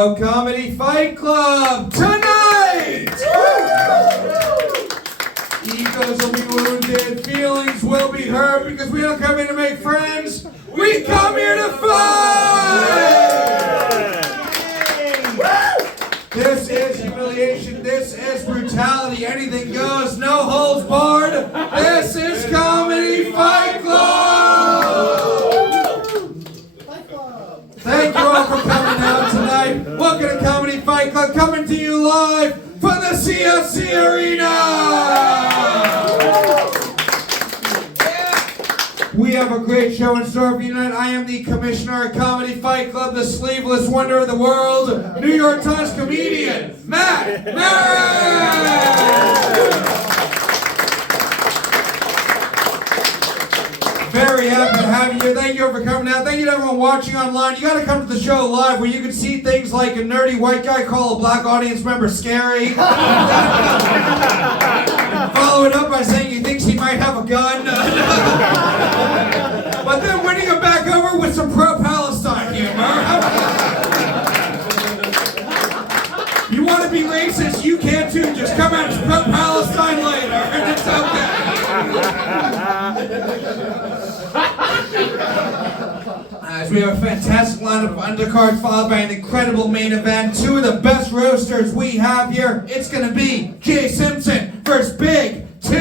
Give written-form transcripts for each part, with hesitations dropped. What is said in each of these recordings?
about Comedy Fight Club tonight! Egos will be wounded, feelings will be hurt, because we don't come here to make friends, we come here to fight! This is humiliation, this is brutality, anything goes, no holds barred. This is Comedy Fight Club! Thank you all for coming out tonight. Welcome to Comedy Fight Club, coming to you live from the CFC Arena! We have a great show in store for you tonight. I am the commissioner of Comedy Fight Club, the sleeveless wonder of the world, New York Times comedian, Matt Maran! Very happy to have you here. Thank you for coming out. Thank you to everyone watching online. You got to come to the show live where you can see things like a nerdy white guy call a black audience member scary. Follow it up by saying he thinks he might have a gun. But then winning him back over with some pro-Palestine humor. You want to be racist? You can too. Just come out as pro-Palestine later, and it's okay. As we have a fantastic lineup of undercards followed by an incredible main event. Two of the best roasters we have here. It's going to be Jay Simpson versus Big T.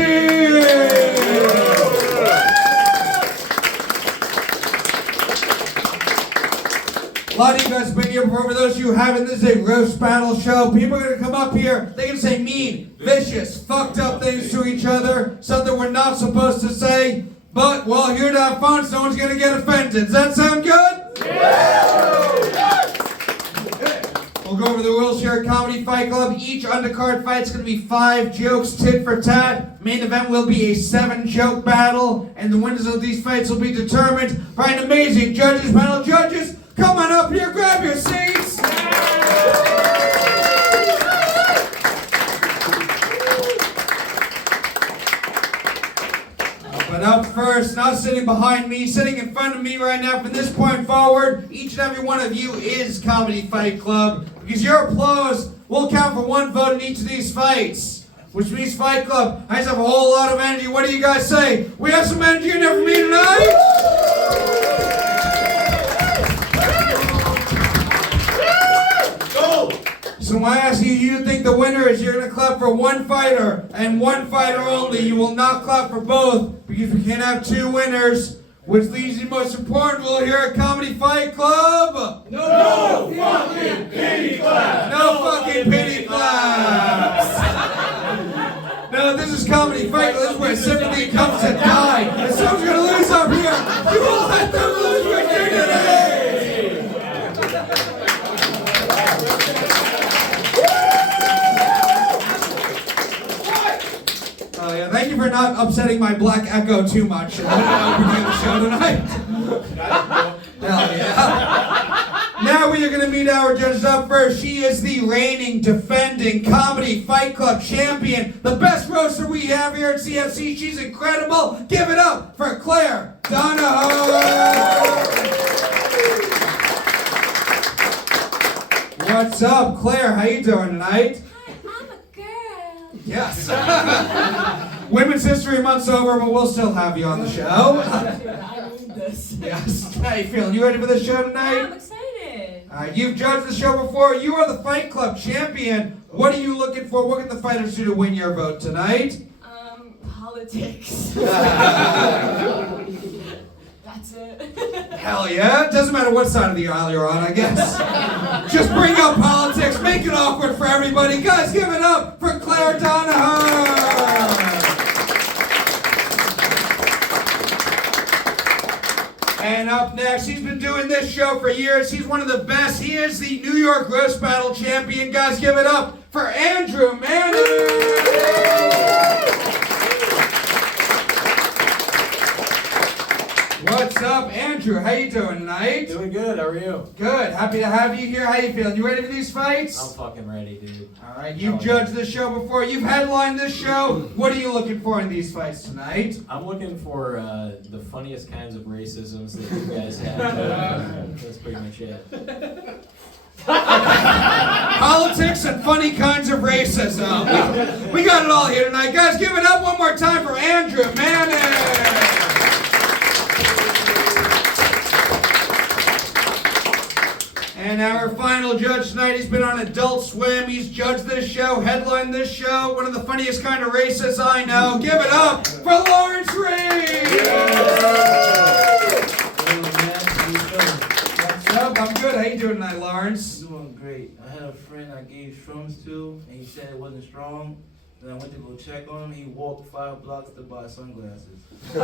A lot of you guys have been here before. For those of you who haven't, this is a roast battle show. People are going to come up here. They can say mean, vicious, fucked up things to each other. Something we're not supposed to say. But we're all here to have fun, so no one's going to get offended. Does that sound good? Yeah. We'll go over the rules here at Comedy Fight Club. Each undercard fight's going to be 5 jokes, tit for tat. Main event will be a 7-joke battle. And the winners of these fights will be determined by an amazing judges panel. Judges, come on up here, grab your seats. But up first, not sitting behind me, sitting in front of me right now from this point forward, each and every one of you is Comedy Fight Club, because your applause will count for 1 vote in each of these fights. Which means Fight Club, I just have a whole lot of energy. What do you guys say? We have some energy in there for me tonight? So when I ask you, you think the winner is, you're going to clap for one fighter, and one fighter only. You will not clap for both, because we can't have 2 winners, which leads to the most important rule here at Comedy Fight Club. No fucking pity claps! No fucking pity claps! No, this is Comedy Fight Club. This is where sympathy comes to die. If someone's going to lose up here, you will let them lose with dignity! Thank you for not upsetting my black echo too much. Opening the show tonight. Hell yeah. Now we are going to meet our judges up first. She is the reigning, defending Comedy Fight Club champion. The best roaster we have here at CFC. She's incredible. Give it up for Clare Donaher. What's up, Clare? How you doing tonight? Yes. Women's History Month's over, but we'll still have you on the show. I need this. Yes. How you feeling? You ready for the show tonight? Yeah, I'm excited. You've judged the show before. You are the Fight Club champion. What are you looking for? What can the fighters do to win your vote tonight? Politics. That's it. Hell yeah. It doesn't matter what side of the aisle you're on, I guess. Just bring up politics. Make it awkward for everybody. Guys, give it up for Clare Donaher. And up next, he's been doing this show for years. He's one of the best. He is the New York Roast Battle champion. Guys, give it up for Andrew Manning. What's up, Andrew? How you doing tonight? Doing good. How are you? Good. Happy to have you here. How you feeling? You ready for these fights? I'm fucking ready, dude. All right. You've judged this show before. You've headlined this show. What are you looking for in these fights tonight? I'm looking for the funniest kinds of racisms that you guys have. That's pretty much it. Politics and funny kinds of racism. We got it all here tonight. Guys, give it up one more time for Andrew Manning. And our final judge tonight, he's been on Adult Swim. He's judged this show, headlined this show. One of the funniest kind of racists I know. Give it up for Lawrence Reese! What's up? I'm good. How you doing tonight, Lawrence? Doing great. I had a friend I gave shrooms to, and he said it wasn't strong. Then I went to go check on him. He walked 5 blocks to buy sunglasses. I'm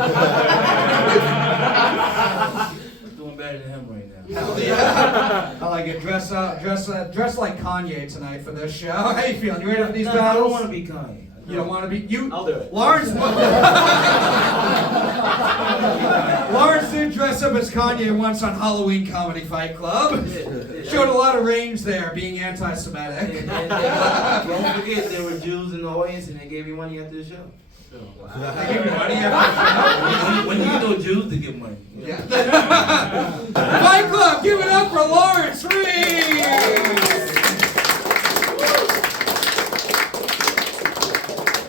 doing better than him right now. Hell yeah. I like it. Dress like Kanye tonight for this show. How you feeling? You ready for these I battles? don't want to be Kanye. You don't want to be you. I'll do it. Lawrence. Lawrence did dress up as Kanye once on Halloween Comedy Fight Club. Showed a lot of range there, being anti-Semitic. And don't forget, there were Jews in the audience, and they gave me money after the show. So, They give you money after when do you know Jews to give money? the show? Yeah. Fight Club, give it up for Lawrence Reese.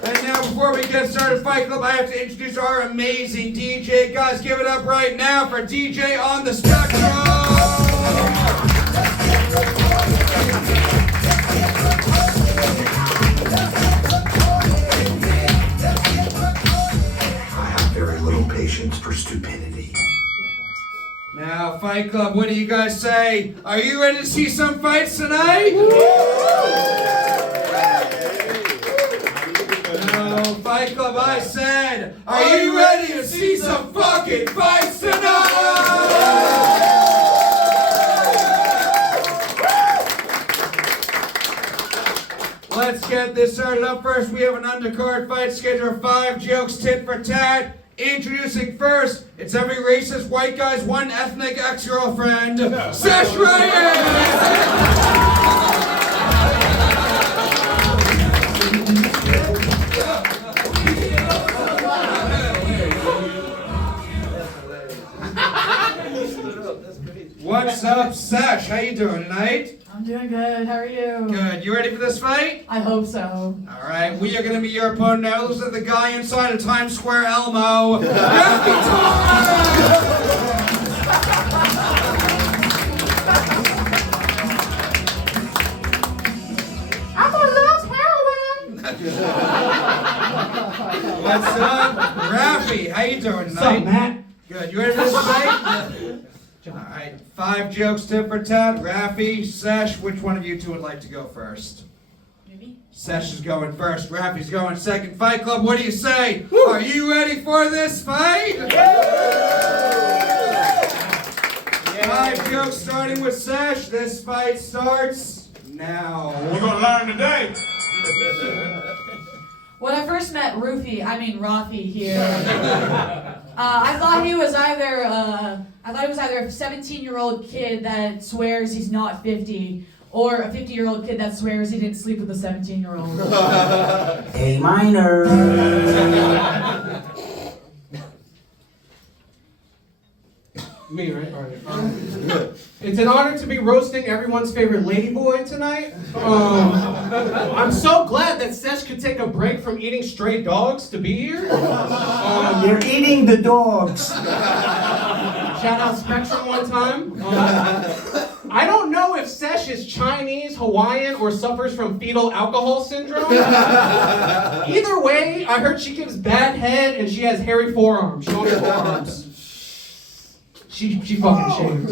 And now, before we get started, Fight Club, I have to introduce our amazing DJ. Guys, give it up right now for DJ on the Spectrum. Very little patience for stupidity. Now, Fight Club, what do you guys say? Are you ready to see some fights tonight? No, Fight Club, I said, are you ready to see some fucking fights tonight? Let's get this started up first. We have an undercard fight schedule of 5 jokes, tit for tat. Introducing first, it's every racist white guy's one ethnic ex-girlfriend, Sesh Reyes! What's up, Sesh? How you doing tonight? I'm doing good. How are you? Good. You ready for this fight? I hope so. All right, we are going to be your opponent now. Looks like the guy inside of Times Square Elmo, Raffy I'm gonna lose heroin. What's up, Raffy? How you doing tonight? What's up, Matt? Good. You ready for this fight? All right, 5 jokes, tit for tat. Raffy, Sesh, which one of you two would like to go first? Maybe. Sesh is going first. Raffy's going second. Fight Club, what do you say? Are you ready for this fight? 5 jokes starting with Sesh. This fight starts now. We're gonna learn today. When I first met Raffy here, I thought he was either a 17-year-old kid that swears he's not 50, or a 50-year-old kid that swears he didn't sleep with a 17-year-old. A minor. Me, right? All right. It's an honor to be roasting everyone's favorite ladyboy tonight. I'm so glad that Sesh could take a break from eating stray dogs to be here. You're eating the dogs. Shout out Spectrum one time. I don't know if Sesh is Chinese, Hawaiian, or suffers from fetal alcohol syndrome. Either way, I heard she gives bad head and she has hairy forearms. Show me forearms. She fucking shaved.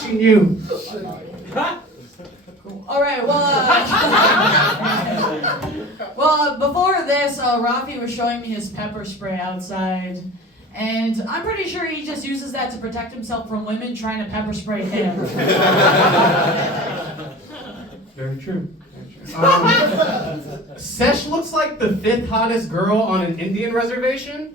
She knew. All right. Well, before this, Raffy was showing me his pepper spray outside, and I'm pretty sure he just uses that to protect himself from women trying to pepper spray him. Very true. Sesh looks like the 5th hottest girl on an Indian reservation.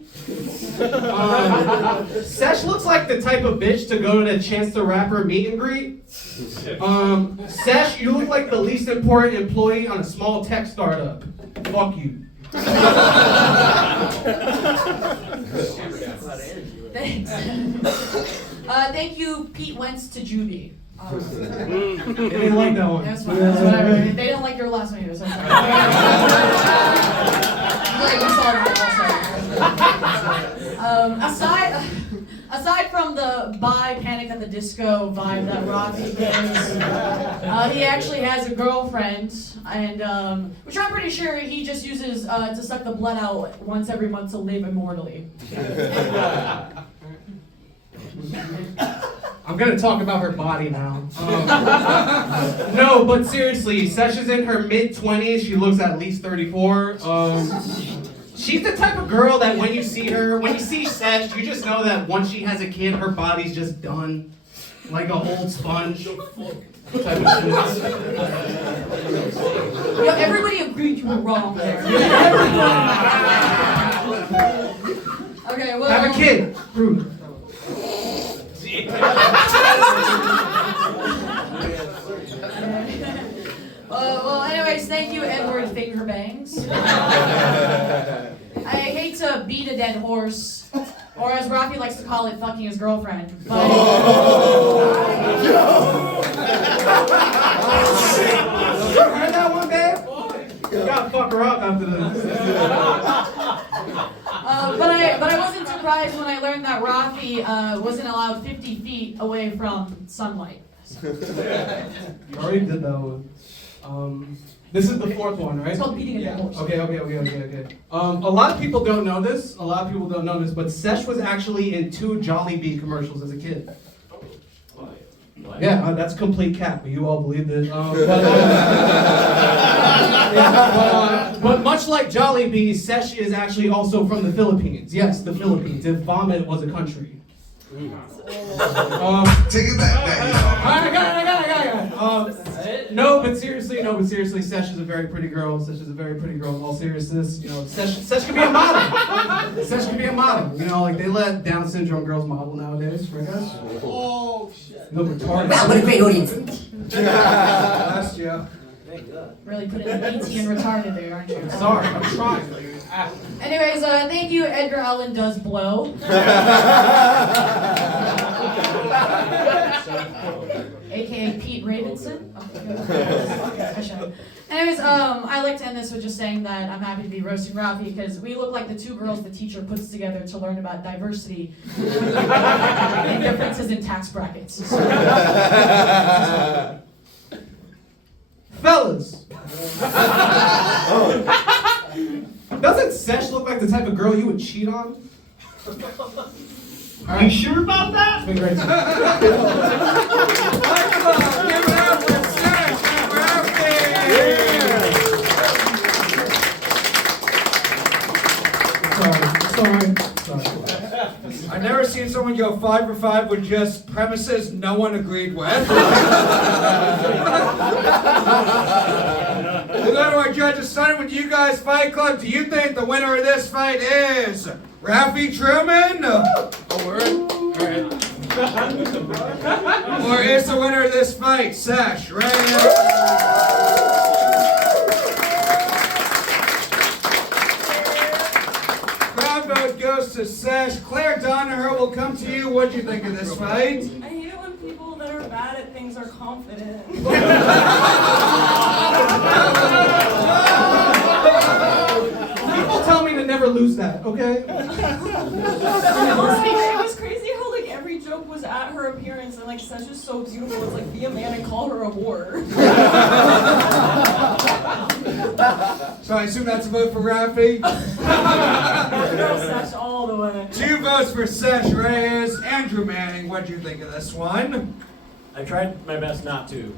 Sesh looks like the type of bitch to go to Chance the Rapper meet and greet. Sesh, you look like the least important employee on a small tech startup. Fuck you. Thanks. Thank you, Pete Wentz to Juvie. They didn't like that one. That's fine. That's whatever. They didn't like your last one either, so it's fine. Like, we saw that also. Aside from the bi Panic at the Disco vibe that Raffy gives, he actually has a girlfriend, and which I'm pretty sure he just uses to suck the blood out once every month to live immortally. I'm gonna talk about her body now. No, but seriously, Sesh is in her mid-20s. She looks at least 34. She's the type of girl that when you see Sesh, you just know that once she has a kid, her body's just done. Like a old sponge. Type of shit. Yo, everybody agreed you were wrong there. Okay, well... Have a kid. Rude. Well, anyways, thank you, Edward Fingerbangs. I hate to beat a dead horse, or as Raffy likes to call it, fucking his girlfriend. But Heard that one, babe? You gotta fuck her up after this. But I wasn't surprised when I learned that Raffy wasn't allowed 50 feet away from sunlight. You already did that one. This is the fourth one, right? It's called beating a dead horse. Okay. A lot of people don't know this. But Sesh was actually in 2 Jollibee commercials as a kid. Yeah, that's complete cap, but you all believed it. But much like Jollibee, Sesh is actually also from the Philippines. Yes, the Philippines. If vomit was a country. Take it back, I got it. No, but seriously, Sesh is a very pretty girl. In all seriousness, you know, Sesh can be a model. You know, like they let Down syndrome girls model nowadays, right guys? Oh shit. No, retarded. Wow, what a great audience. Last year. Really put in the BT and retarded there, aren't you? Sorry, I'm trying. Anyways, thank you, Edgar Allan Does Blow. AKA Pete Ravenson. Anyways, I like to end this with just saying that I'm happy to be roasting Raffy because we look like the 2 girls the teacher puts together to learn about diversity and differences in tax brackets. Fellas! Doesn't Sesh look like the type of girl you would cheat on? All right. You sure about that? It's been great. Give it up for Sesh and Raffy! Sorry. I've never seen someone go 5 for 5 with just premises no one agreed with. We'll go to our judges. Starting with you guys, Fight Club. Do you think the winner of this fight is Raffy Truman? Or is the winner of this fight Sesh Reyes? Crowd vote goes to Sesh. Clare, Donaher, will come to you. What do you think of this fight? I hate it when people that are bad at things are confident. People tell me to never lose that, okay? Honestly, it was crazy how like every joke was at her appearance and like Sesh is so beautiful. It's like be a man and call her a whore. So I assume that's a vote for Raffy? Girl Sesh all the way. 2 votes for Sesh Reyes. Andrew Manning, what do you think of this one? I tried my best not to.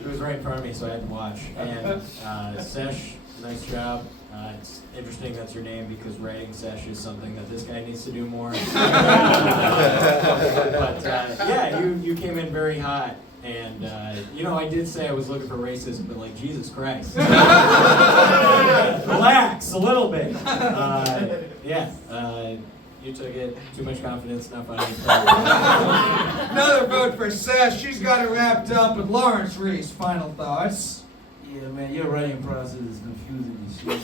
It was right in front of me, so I had to watch. And Sesh, nice job. It's interesting that's your name because writing Sesh is something that this guy needs to do more. But yeah, you came in very hot. And, you know, I did say I was looking for racism, but, like, Jesus Christ. Relax a little bit. You took it. Too much confidence, not funny. Another vote for Sesh. She's got it wrapped up with Lawrence Reese. Final thoughts? Yeah, man, your writing process is confusing as shit.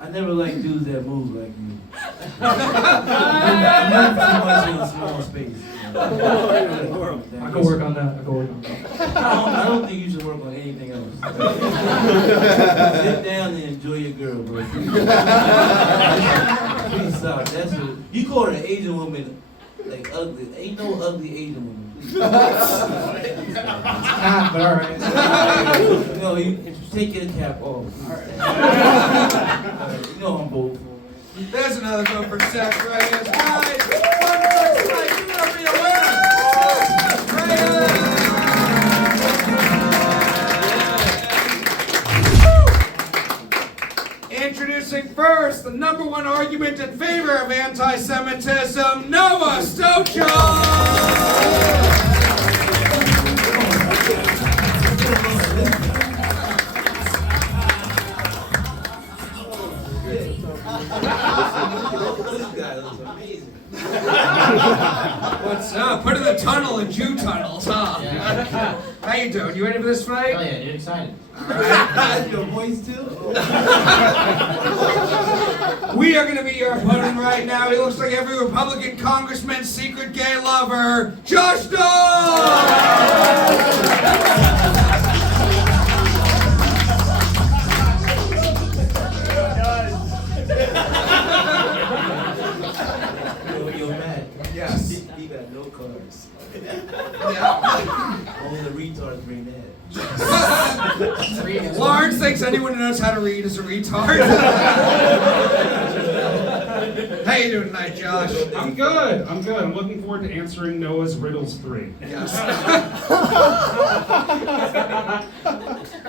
I never like dudes that move like you. You move too much in a small space. I can work on that. I don't think you should work on anything else. Sit down and enjoy your girl, bro. Please stop. That's what you call an Asian woman like ugly. Ain't no ugly Asian woman. Please. But all right. No, you take your cap off. You know I'm bold. There's another vote for Sesh Reyes. Guys, one first place. Give it up for your winner. Reyes. Introducing first the number one argument in favor of anti-Semitism, Noah Stochel. This guy looks amazing. What's up? Put in the tunnel and Jew tunnels, huh? Yeah. How you doing? You ready for this fight? Oh yeah, dude, excited. That's your voice too? We are going to be your opponent right now. He looks like every Republican congressman's secret gay lover, Josh Daws! You're mad. Yes. He got no cards. Yeah. Only the retards bring that. Lawrence thinks anyone who knows how to read is a retard. How you doing tonight, Josh? I'm good. I'm looking forward to answering Noah's Riddles 3. Yes.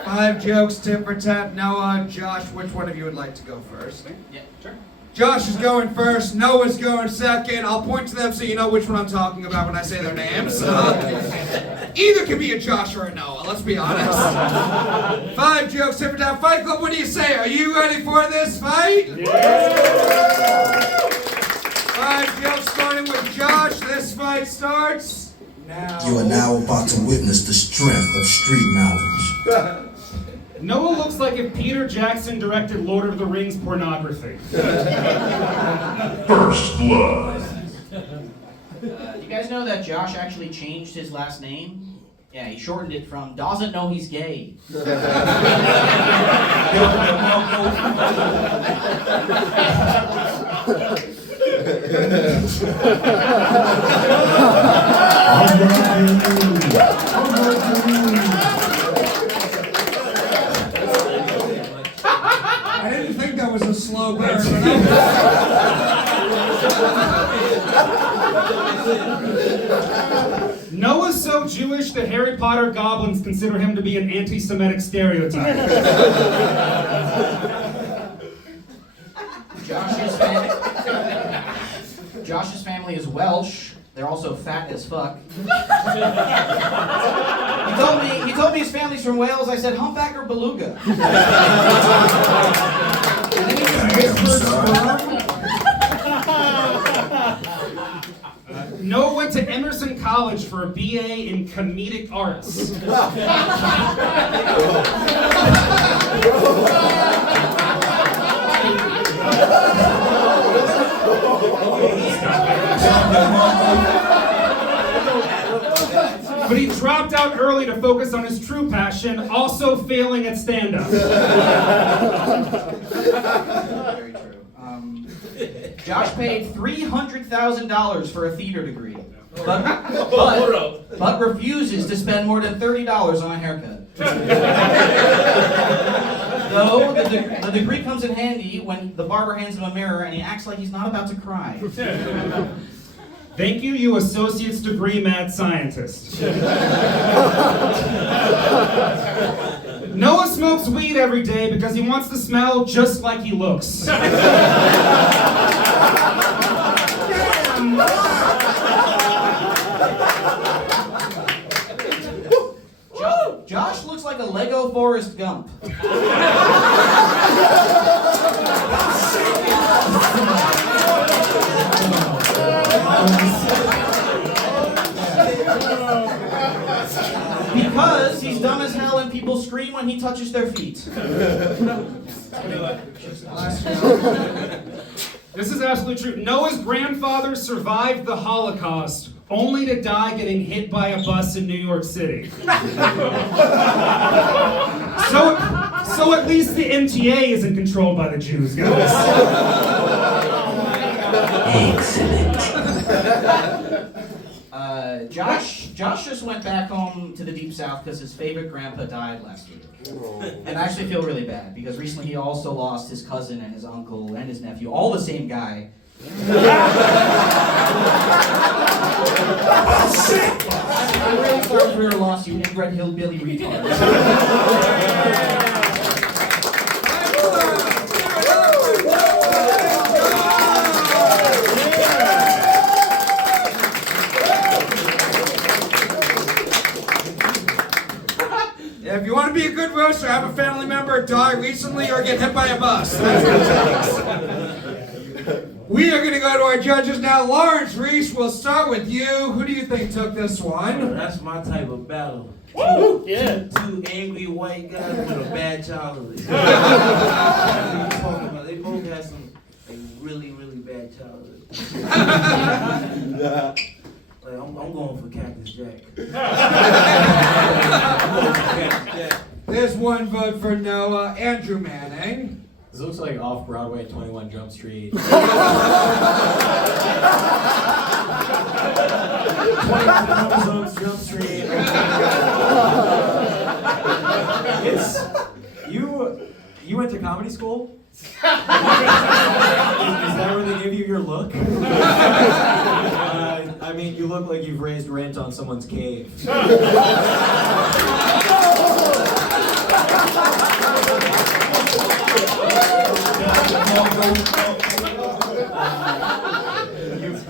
5 jokes, tip for tap. Noah, Josh, which one of you would like to go first? Yeah, sure. Josh is going first, Noah's going second. I'll point to them so you know which one I'm talking about when I say their names. Either can be a Josh or a Noah, let's be honest. 5 jokes, tip for tap. Fight Club, what do you say? Are you ready for this fight? Yeah. 5 jokes starting with Josh. This fight starts now. You are now about to witness the strength of street knowledge. Noah looks like if Peter Jackson directed Lord of the Rings pornography. First blood. Do you guys know that Josh actually changed his last name? Yeah, he shortened it from doesn't know he's gay. I didn't think that was a slow burn, but Noah's so Jewish that Harry Potter goblins consider him to be an anti-Semitic stereotype. Josh's family is Welsh. They're also fat as fuck. He told me his family's from Wales. I said humpback or beluga. Noah went to Emerson College for a BA in comedic arts. But he dropped out early to focus on his true passion, also failing at stand-up. Very true. Josh paid $300,000 for a theater degree, but refuses to spend more than $30 on a haircut. Though the degree comes in handy when the barber hands him a mirror and he acts like he's not about to cry. Thank you, you associate's degree mad scientist. Noah smokes weed every day because he wants to smell just like he looks. Josh looks like a Lego Forrest Gump. Because he's dumb as hell and people scream when he touches their feet. This is absolutely true. Noah's grandfather survived the Holocaust only to die getting hit by a bus in New York City. So at least the MTA isn't controlled by the Jews, guys. Excellent. Josh just went back home to the deep south because his favorite grandpa died last week. And I actually feel really bad because recently he also lost his cousin and his uncle and his nephew, all the same guy. I'm really sorry for your loss, you inbred hillbilly retard. If you want to be a good roaster, have a family member die recently or get hit by a bus. That's what it takes. We are going to go to our judges now. Lawrence, Reese, we'll start with you. Who do you think took this one? That's my type of battle. Woo! Yeah. Two angry white guys with a bad childhood. They both had some really, really bad childhood. Like, I'm going for Cactus Jack. There's one vote for Noah. Andrew Manning. This looks like off-Broadway at 21 Jump Street. 21 Jump Street. You went to comedy school? Is that where they give you your look? I mean, you look like you've raised rent on someone's cave.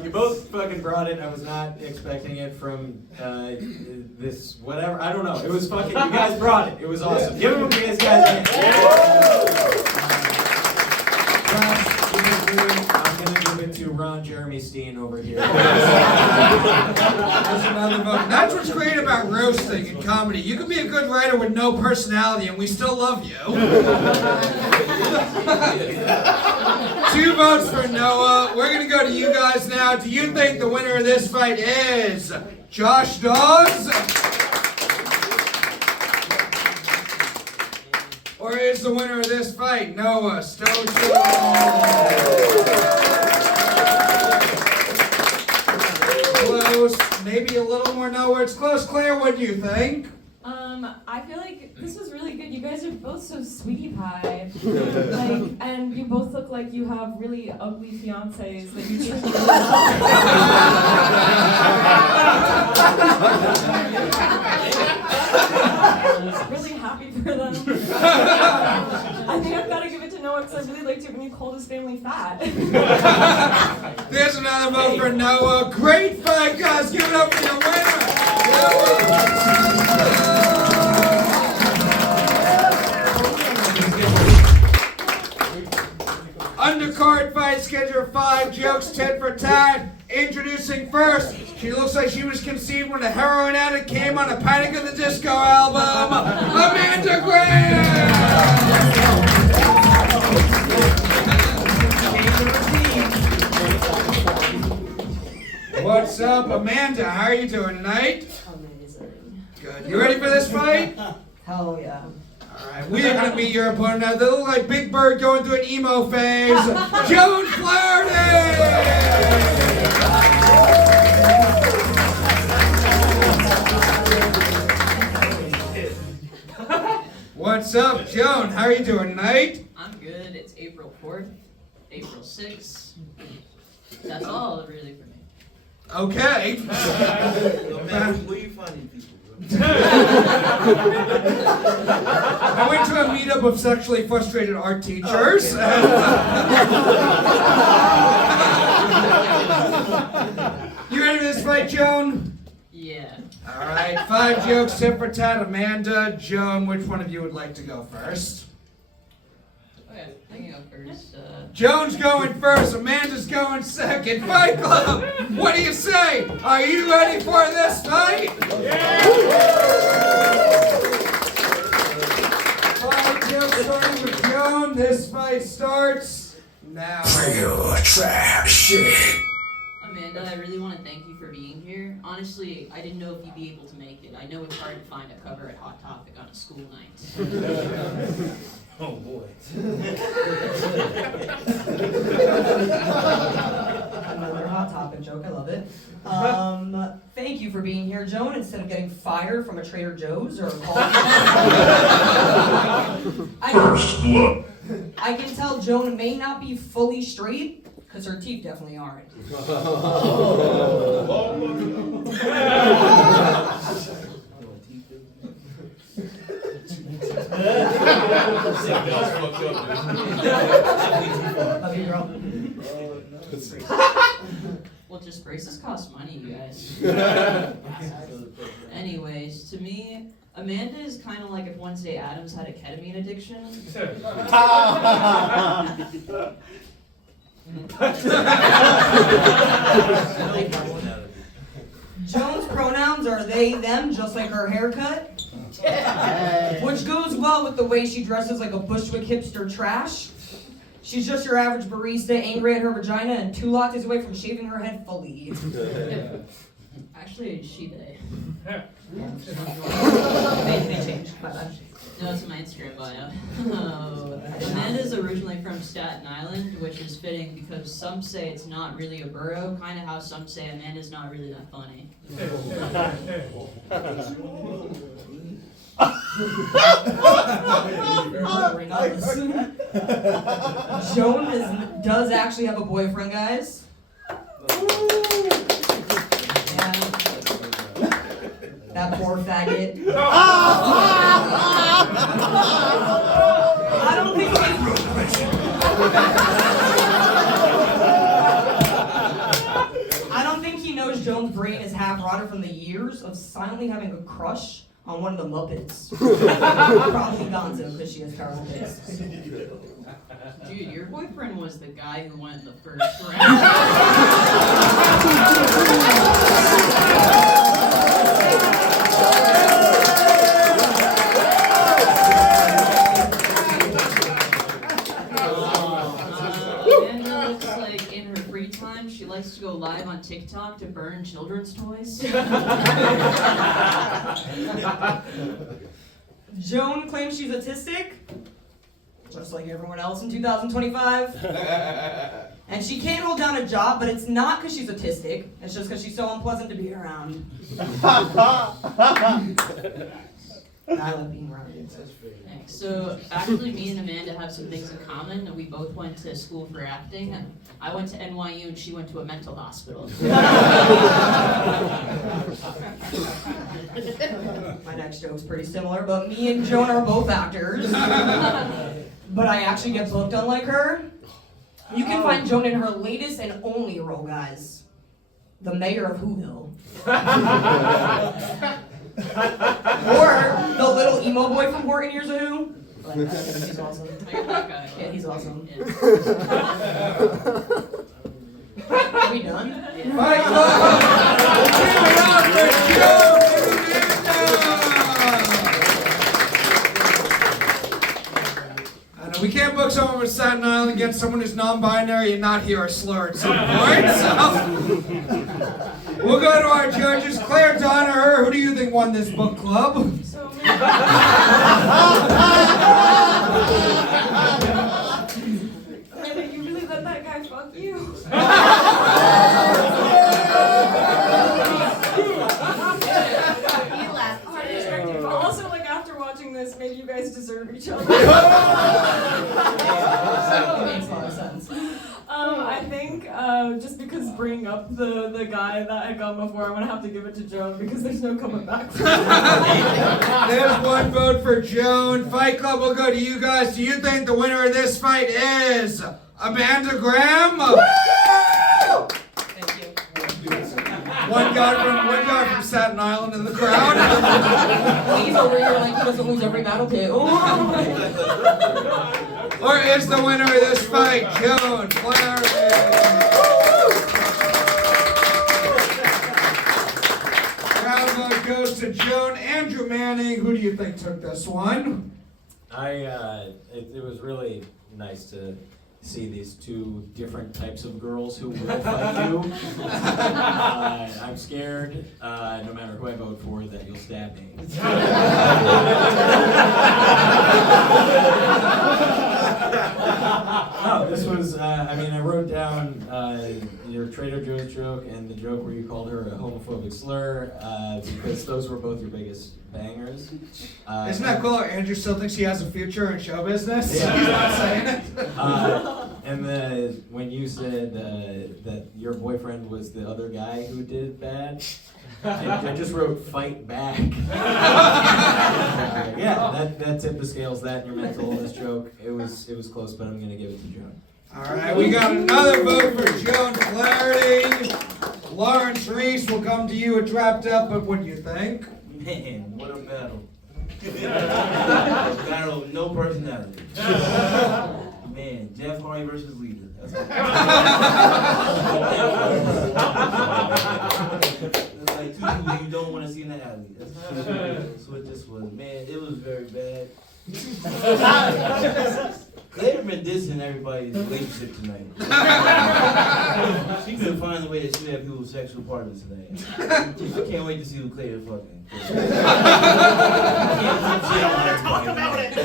You both fucking brought it. I was not expecting it from this whatever. I don't know. It was fucking. You guys brought it. It was awesome. Give them these guys. I'm gonna give it to Ron Jeremy Steen over here. There's another vote. That's what's great about roasting in comedy. You can be a good writer with no personality, and we still love you. 2 votes for Noah. We're gonna go to you guys now. Do you think the winner of this fight is Josh Daws? Or is the winner of this fight Noah Stochel? Close. Maybe a little more Noah. It's close. Claire, what do you think? I feel like this was really good. You guys are both so sweetie pie. And you both look like you have really ugly fiancés that you treat really happy for them. I think I've got to give it to Noah because I really liked it when you called his family fat. There's another vote for Noah. Great fight, guys. Give it up for your winner. Undercard fight, schedule 5, jokes, tit for tat. Introducing first, she looks like she was conceived when a heroin addict came on a Panic at the Disco album, Amanda Graham! What's up, Amanda? How are you doing tonight? Amazing. Good. You ready for this fight? Hell yeah. Alright, we are going to meet your opponent now. They look like Big Bird going through an emo phase. Joan Flaherty! What's up, Joan? How are you doing tonight? I'm good. It's April 4th, April 6th. That's all really for me. Okay. Man, where you finding people? I went to a meetup of sexually frustrated art teachers. Oh, You ready for this fight, Joan? Yeah. All right, 5 jokes, tit for tat. Amanda, Joan, which one of you would like to go first? Okay, I can go first. Joan's going first, Amanda's going second. Fight Club, what do you say? Are you ready for this fight? Yeah! 5 jokes starting with Joan. This fight starts now. Real trap shit. Amanda, I I really want to thank you for being here. Honestly, I didn't know if you'd be able to make it. I know it's hard to find a cover at Hot Topic on a school night. Oh boy. Another Hot Topic joke, I love it. Thank you for being here, Joan, instead of getting fired from a Trader Joe's or a First blood. I can tell Joan may not be fully straight, because her teeth definitely aren't. Love you, girl. Well, just braces cost money, you guys. Anyways, to me, Amanda is kind of like if Wednesday Addams had a ketamine addiction. Joan's pronouns are they, them, just like her haircut. Which goes well with the way she dresses like a Bushwick hipster trash. She's just your average barista, angry at her vagina, and 2 lattes away from shaving her head fully. Actually, she they. They changed, my bad. No, it's my Instagram bio. Amanda's originally from Staten Island, which is fitting because some say it's not really a borough, kind of how some say Amanda's not really that funny. Joan does actually have a boyfriend, guys. That poor faggot. I don't think he knows Joan's brain is half rotted from the years of silently having a crush on one of the Muppets. Probably Gonzo, because she has terrible taste. Dude, your boyfriend was the guy who went in the first round. Amanda looks like in her free time she likes to go live on TikTok to burn children's toys. Joan claims she's autistic, just like everyone else in 2025. And she can't hold down a job, but it's not because she's autistic. It's just because she's so unpleasant to be around. I love being around you. Thanks. So actually me and Amanda have some things in common. We both went to school for acting. I went to NYU and she went to a mental hospital. My next joke's pretty similar, but me and Joan are both actors. But I actually get booked unlike her. You can find Joan in her latest and only role, guys. The mayor of Whoville. Or the little emo boy from 14 Years of Who. He's awesome. Yeah, he's awesome. Are we done? Yeah. Fight Club! Give it up for Joan! I know we can't book someone from Staten Island against someone who's non-binary and not hear a slur at some point, so... We'll go to our judges. Clare, Donaher, who do you think won this book club? Amanda, you really let that guy fuck you? But also, like, after watching this, maybe you guys deserve each other. Makes a lot of sense. I think just because bringing up the guy that had gone before, I'm gonna have to give it to Joan because there's no coming back from it. There's one vote for Joan. Fight Club will go to you guys. Do you think the winner of this fight is Amanda Graham? Woo! Thank you. One guy from Staten Island in the crowd. He's over here like he doesn't lose every battle too. Or is the winner of this fight Joan Flaherty? Round vote goes to Joan. Andrew Manning, who do you think took this one? It was really nice to see these two different types of girls who will fight you. I'm scared, no matter who I vote for, that you'll stab me. No, this was, I wrote down your Trader Joe's joke and the joke where you called her a homophobic slur, because those were both your biggest bangers. Isn't that cool? Andrew still thinks he has a future in show business. Yeah. He's not saying it. And when you said that your boyfriend was the other guy who did bad, I just wrote fight back. Yeah, that tipped the scales. That and your mental illness joke. It was close, but I'm gonna give it to Joan. All right, we got another vote for Joan Flaherty. Lawrence Reese will come to you. It's wrapped up, but what do you think? Man, what a battle. A battle with no personality. Man, Jeff Hardy versus Lita. That's what it's like two people you don't want to see in the alley. That's what this was. Man, it was very bad. Clare been dissing everybody's relationship tonight. She couldn't find a way that she had people with sexual partners tonight. I can't wait to see who Clare fucking. Talk about it. I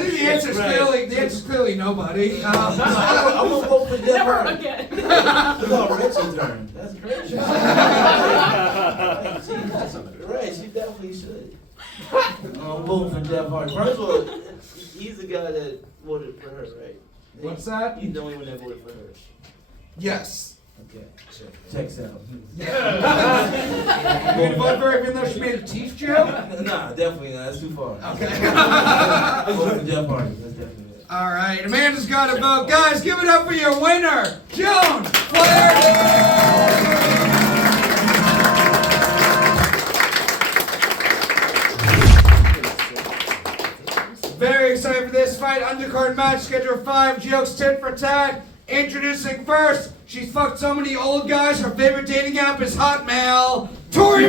think the answer's clearly nobody. I'm gonna vote for Jeff Never Hardy. again. Look how Rachel's turn. That's crazy. Right, she definitely should. I'm voting for Jeff Hardy. First of all, he's the guy that voted for her, right? What's that? He's the only one that voted for her. Yes. Okay, checks out. You mean vote for her even though she made a teeth joke? Nah, definitely not. That's too far. Okay. Vote for Jeff Hardy. That's definitely it. All right, Amanda's got a vote. Guys, give it up for your winner, Joan Flaherty! Very excited for this fight. Undercard match, schedule 5, jokes tit for tat. Introducing first, she's fucked so many old guys, her favorite dating app is Hotmail, Tori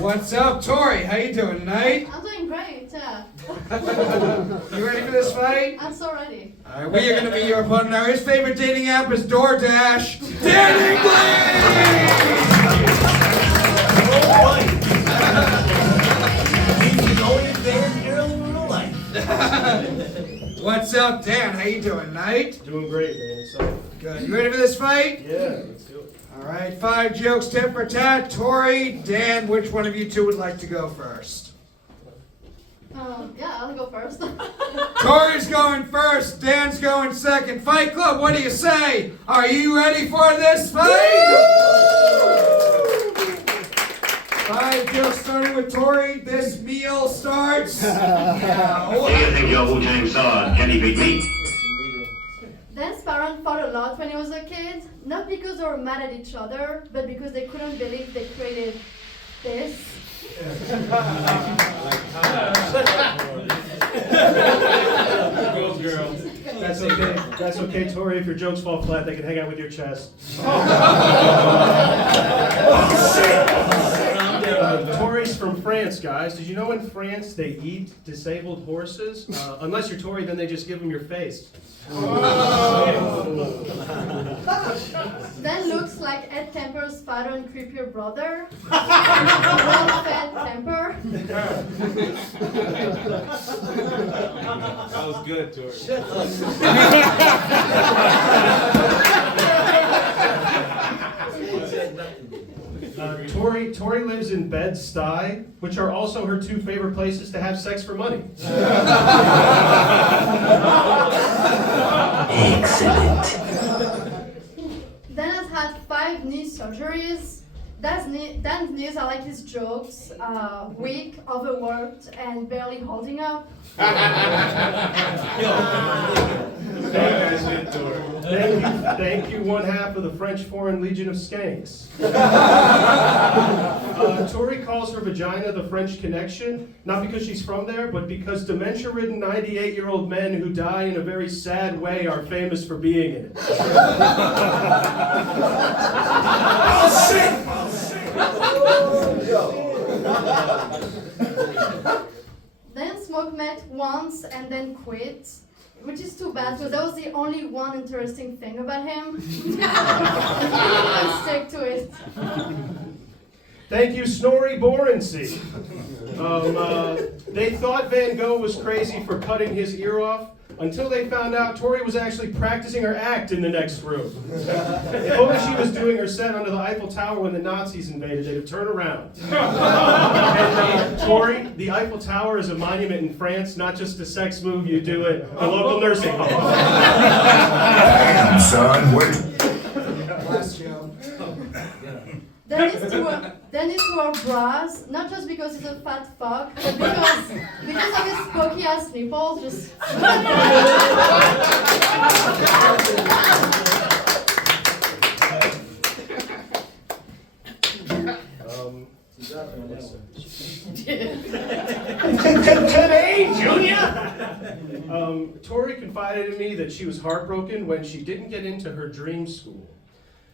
What's up, Tori? How you doing tonight? I'm doing great, yeah. You ready for this fight? I'm so ready. All right, we are going to be your opponent now. His favorite dating app is DoorDash. Dan Inglese! What's up, Dan? How you doing tonight? Doing great, man. So good. You ready for this fight? Yeah, let's do it. All right, 5 jokes, tit for tat. Tori, Dan, which one of you two would like to go first? Yeah, I'll go first. Tori's going first. Dan's going second. Fight Club, what do you say? Are you ready for this fight? 5 jokes starting with Tori. This meal starts now. Do you think your Wu-Tang sword can he beat me? Dan's parents fought a lot when he was a kid, not because they were mad at each other, but because they couldn't believe they created this. Girls. That's okay. That's okay, Tori. If your jokes fall flat, they can hang out with your chest. Tori's from France, guys. Did you know in France they eat disabled horses? Unless you're Tori, then they just give them your face. Dan looks like Ed Kemper's fatter and creepier brother. Well-fed temper. That was good, Tori. Tori lives in Bed-Stuy, which are also her 2 favorite places to have sex for money. Excellent. Dan has had 5 knee surgeries. Dan's knees are like his jokes, weak, overworked, and barely holding up. Thank you, one half of the French Foreign Legion of Skanks. Tori calls her vagina the French Connection, not because she's from there, but because dementia-ridden 98-year-old men who die in a very sad way are famous for being in it. Then Smoke met once and then quit, which is too bad because that was the only one interesting thing about him. And he didn't stick to it. Thank you, Snorri Morancay. They thought Van Gogh was crazy for cutting his ear off until they found out Tori was actually practicing her act in the next room. If only she was doing her set under the Eiffel Tower when the Nazis invaded, they'd have turned around. And Tori, the Eiffel Tower is a monument in France, not just a sex move you do at a local nursing home. Damn, son, wait. Last Joe. Dennis wore bras, not just because he's a fat fuck, but because of his pokey ass nipples. Just. Today, Junior! Tori confided in me that she was heartbroken when she didn't get into her dream school.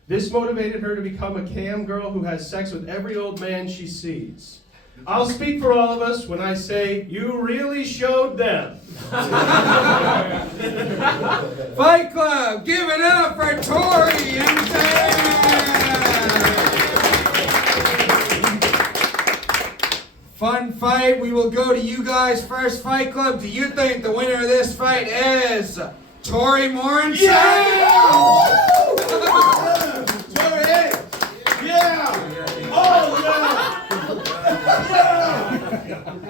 This motivated her to become a cam girl who has sex with every old man she sees. I'll speak for all of us when I say, you really showed them. Fight Club, give it up for Tori and Fun fight. We will go to you guys first. Fight Club, do you think the winner of this fight is Tori Morancay? Yeah! Tori! Yeah! Oh, yeah!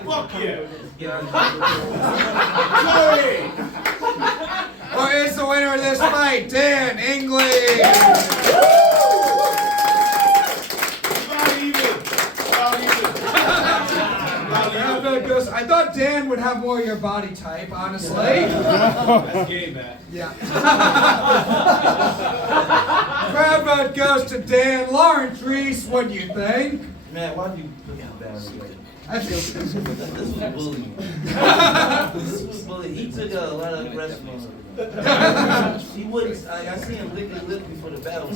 Fuck yeah! Tori! Or is the winner of this fight Dan Inglese? I thought Dan would have more of your body type, honestly. That's gay, man. Yeah. Crowd vote goes to Dan. Lawrence Reese, what do you think? Man, why do you put that bad This was bullying. This was bullying. He took a lot of aggression on him. He wouldn't. I see him lick his lip before the battle. He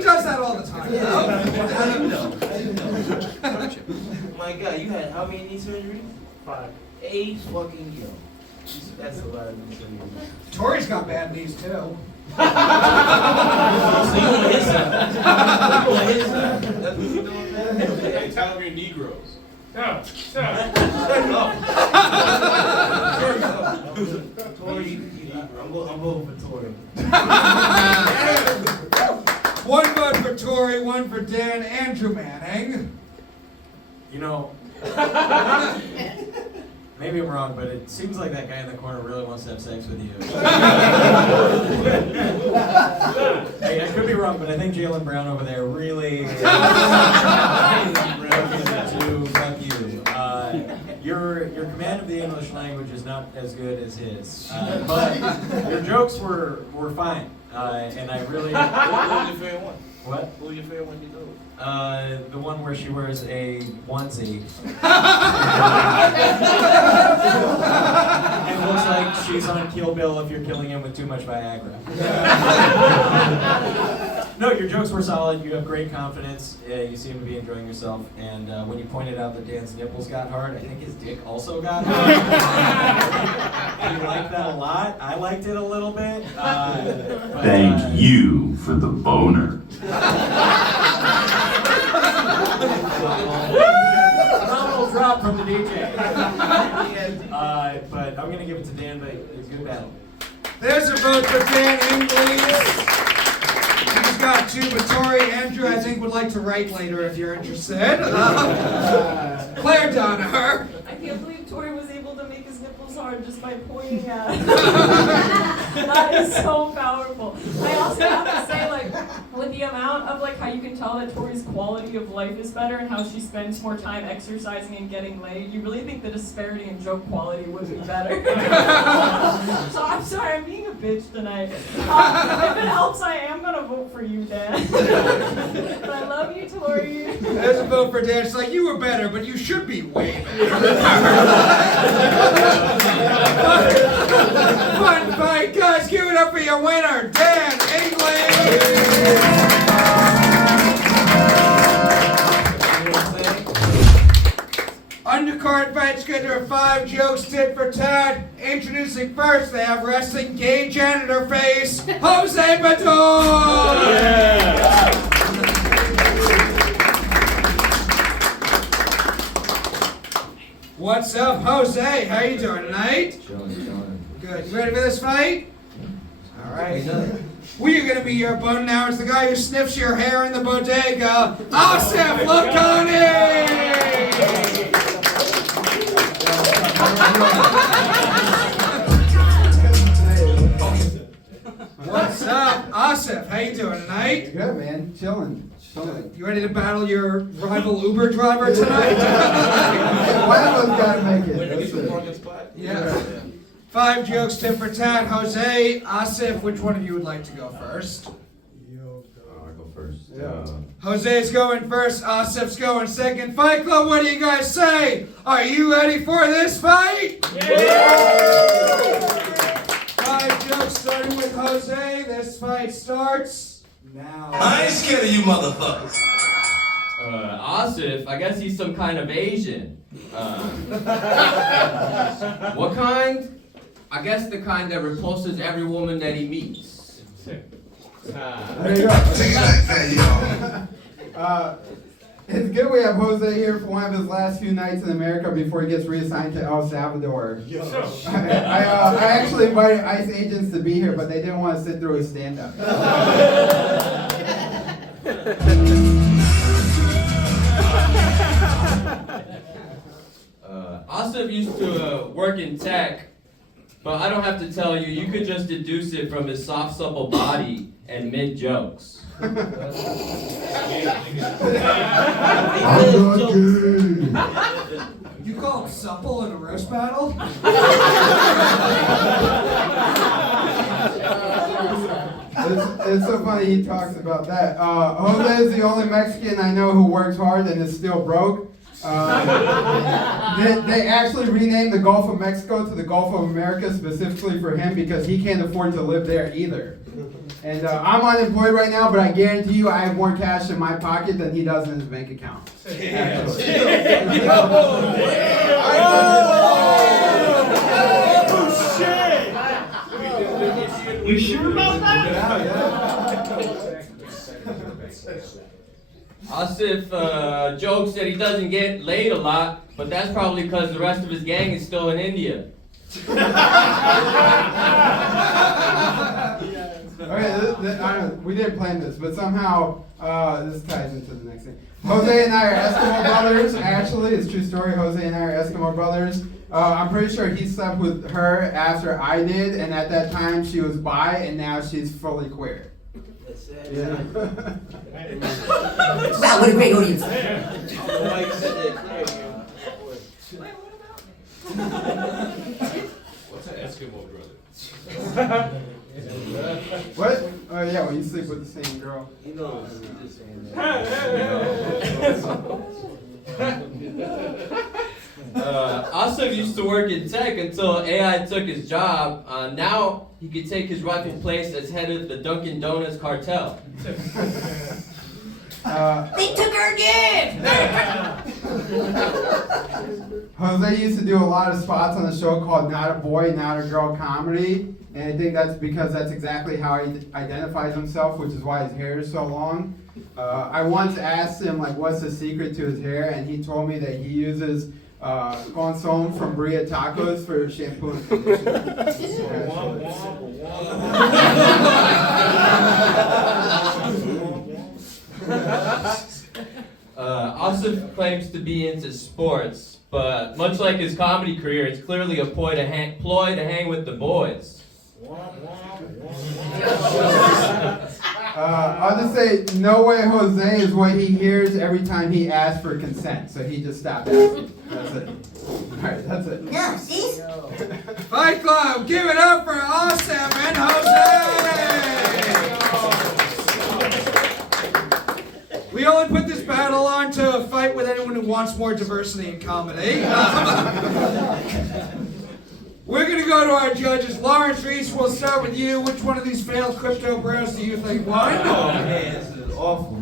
does that all the time. Yeah. How do you know? My God, you had how many knee surgeries? 5. 8 fucking yo. That's a lot of knee surgeries. Tori's got bad knees too. So you on his side? You on his side? That's what you doing, man? Hey, tell him you're Negroes. No. Tori, I'm voting for Tori. One vote for Tori, one for Dan. Andrew Manning. You know, maybe I'm wrong, but it seems like that guy in the corner really wants to have sex with you. Hey, I could be wrong, but I think Jaylen Brown over there really fuck you. Your command of the English language is not as good as his, but your jokes were fine, and I really. What was your favorite one? What? What was your favorite one you know? The one where she wears a onesie. And looks like she's on Kill Bill if you're killing him with too much Viagra. No, your jokes were solid. You have great confidence. You seem to be enjoying yourself. And when you pointed out that Dan's nipples got hard, I think his dick also got hard. You liked that a lot. I liked it a little bit. Thank you for the boner. Phenomenal drop from the DJ. But I'm gonna give it to Dan, but it's a good battle. There's a vote for Dan Inglese. He's got 2, but Tori, Andrew, I think would like to write later if you're interested. Clare Donaher. I can't believe Tori was able to make his nipples hard just by pointing at it. That is so powerful. I also have to say, like, with the amount of like how you can tell that Tori's quality of life is better and how she spends more time exercising and getting laid, you really think the disparity in joke quality would be better. So I'm sorry, I'm being a bitch tonight. If it helps, I am gonna vote for you, Dan. But I love you, Tori. There's a vote for Dan. It's like, you were better, but you should be way better. Fun fight, guys. Give it up for your winner, Dan Inglese. get their 5 jokes tit for tat. Introducing first, they have resting gay janitor face, Jose Bedoy! What's up, Jose? How you doing tonight? Chilling. Good. You ready for this fight? All right. We are going to be your opponent now. It's the guy who sniffs your hair in the bodega, Asif Lakhani! What's up, Asif? How you doing tonight? Good, man. Chilling. You ready to battle your rival Uber driver tonight? One of us gotta make it. Yeah. 5 jokes, tit for tat. Jose, Asif, which one of you would like to go first? I'll go first. Jose's going first, Asif's going second. Fight Club, what do you guys say? Are you ready for this fight? Yeah! 5 jokes starting with Jose. This fight starts now. I ain't scared of you motherfuckers. Asif, I guess he's some kind of Asian. What kind? I guess the kind that repulses every woman that he meets. There you go. It's good we have Jose here for one of his last few nights in America before he gets reassigned to El Salvador. I actually invited ICE agents to be here, but they didn't want to sit through his stand-up. Asif used to work in tech, but I don't have to tell you, you could just deduce it from his soft, supple body and mid jokes. You call him supple in a roast battle? It's so funny he talks about that. Jose is the only Mexican I know who works hard and is still broke. They actually renamed the Gulf of Mexico to the Gulf of America specifically for him because he can't afford to live there either. And I'm unemployed right now, but I guarantee you I have more cash in my pocket than he does in his bank account. You sure about that? Asif jokes that he doesn't get laid a lot, but that's probably because the rest of his gang is still in India. Okay, we didn't plan this, but somehow this ties into the next thing. Jose and I are Eskimo brothers. Actually, it's a true story. Jose and I are Eskimo brothers. I'm pretty sure he slept with her after I did, and at that time she was bi, and now she's fully queer. Yeah. Wow, what a great audience. What's an Eskimo brother? What? Oh yeah, when you sleep with the same girl. You know, I'm just saying Asif used to work in tech until AI took his job. Now he could take his rightful place as head of the Dunkin' Donuts cartel. They took her again! Jose used to do a lot of spots on a show called Not a Boy, Not a Girl Comedy, and I think that's because that's exactly how he identifies himself, which is why his hair is so long. I once asked him, like, what's the secret to his hair, and he told me that he uses consomme from Bria Tacos for shampoo and conditioner. Asif claims to be into sports, but much like his comedy career, it's clearly a ploy to hang with the boys. I'll just say, no way Jose is what he hears every time he asks for consent, so he just stopped asking. That's it. Alright, that's it. No, see? Fight Club, give it up for Asif and Jose! We only put this battle on to fight with anyone who wants more diversity in comedy. We're going to go to our judges. Lawrence, Reese, we'll start with you. Which one of these failed crypto bros do you think won? Oh man, this is awful.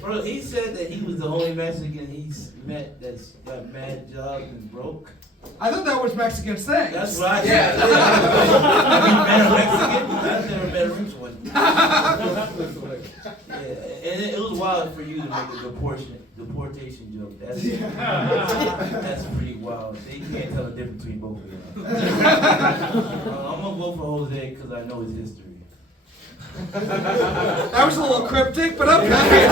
Bro, he said that he was the only Mexican met that's got mad jobs and broke? I thought that was Mexican's thing. That's what I Yeah. said. Have you met a Mexican? I've never met a rich one. Yeah, and it was wild for you to make a deportation joke. That's pretty wild. You can't tell the difference between both of them. I'm gonna vote for Jose because I know his history. That was a little cryptic, but okay.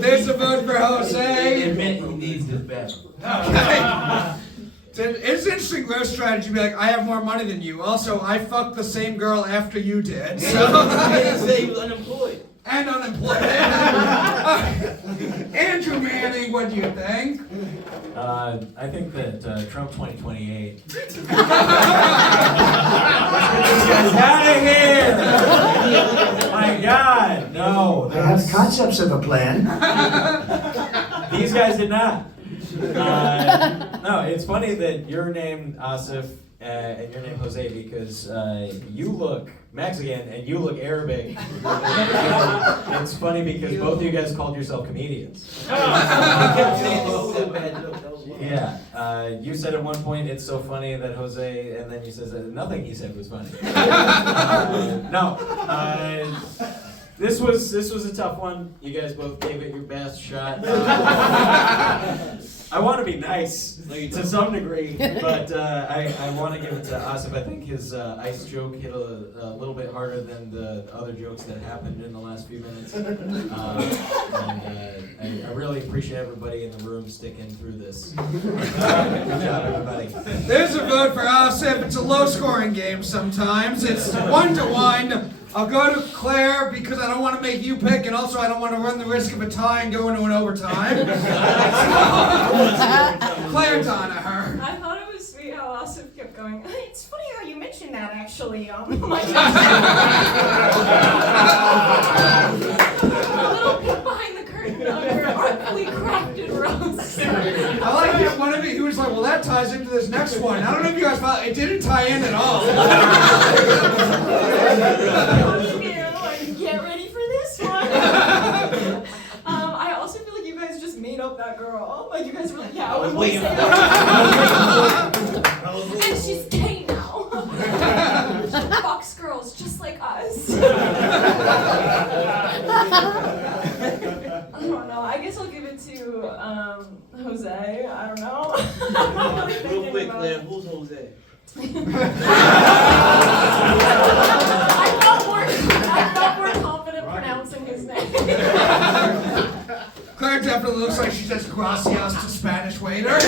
There's a vote for Jose. It meant he needs this battle. Okay. It's interesting growth strategy to be like, I have more money than you. Also, I fucked the same girl after you did. So. They didn't say he was unemployed. And unemployed. Andrew Manning, what do you think? I think that Trump 2028. Get this out of here! My God, no. I have concepts of a plan. These guys did not. No, it's funny that you're named Asif and you're named Jose because you look Mexican and you look Arabic. It's funny because both of you guys called yourself comedians. Yeah, you said at one point it's so funny that Jose, and then you said that nothing he said was funny. This was a tough one. You guys both gave it your best shot. I want to be nice to some degree, but I want to give it to Asif. I think his ice joke hit a little bit harder than the other jokes that happened in the last few minutes. I really appreciate everybody in the room sticking through this. Good job, everybody. There's a vote for Asif. It's a low-scoring game sometimes. It's 1-1. I'll go to Clare because I don't want to make you pick, and also I don't want to run the risk of a tie and go into an overtime. Clare Donaher. I thought it was sweet how Asif kept going, it's funny how you mentioned that actually. A little peek behind the curtain of your artfully crafted roast. I like it. One of you, he was like, well, that ties into this next one. I don't know if you guys found it didn't tie in at all. Get ready for this one. I also feel like you guys just made up that girl. Like you guys were like, yeah, I was waiting. And she's gay now. She fucks girls just like us. I don't know. I guess I'll give it to Jose. I don't know. Real quick, Claire, who's Jose? I felt more confident pronouncing his name. Claire definitely looks like she says gracias to Spanish waiters.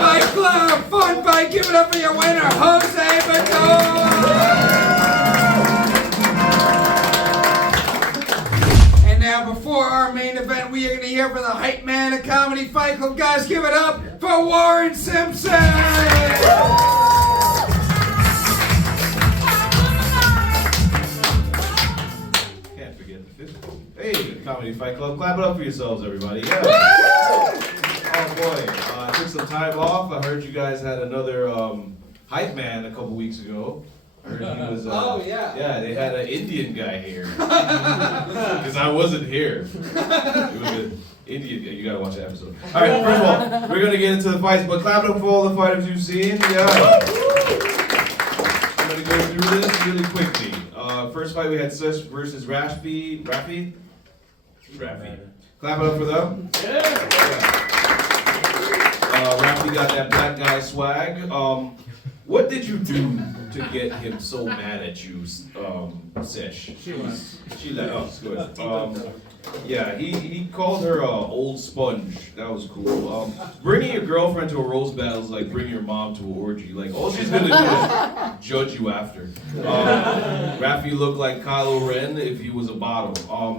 Fight Club, fun fight, give it up for your winner, Jose Bedoy! And now before our main event, we are going to hear from the hype man of Comedy Fight Club. Guys, give it up for Warren Simpson! Can't forget the physical. Hey, Comedy Fight Club, clap it up for yourselves, everybody. Yeah. Oh boy, I took some time off. I heard you guys had another hype man a couple weeks ago. I heard he was. Oh yeah. Yeah, they had an Indian guy here. Because I wasn't here. It was an Indian guy. You gotta watch the episode. All right, first of all, we're gonna get into the fights, but clap it up for all the fighters you've seen. Yeah. I'm gonna go through this really quickly. First fight we had Sesh versus Raffy. Raffy. Clap it up for them. Yeah. Raffy got that black guy swag. What did you do to get him so mad at you, Sesh? She left. Oh, good. Yeah, he called her old sponge. That was cool. Bringing your girlfriend to a roast battle is like bringing your mom to an orgy. Like all she's gonna do is judge you after. Raffy looked like Kylo Ren if he was a bottle.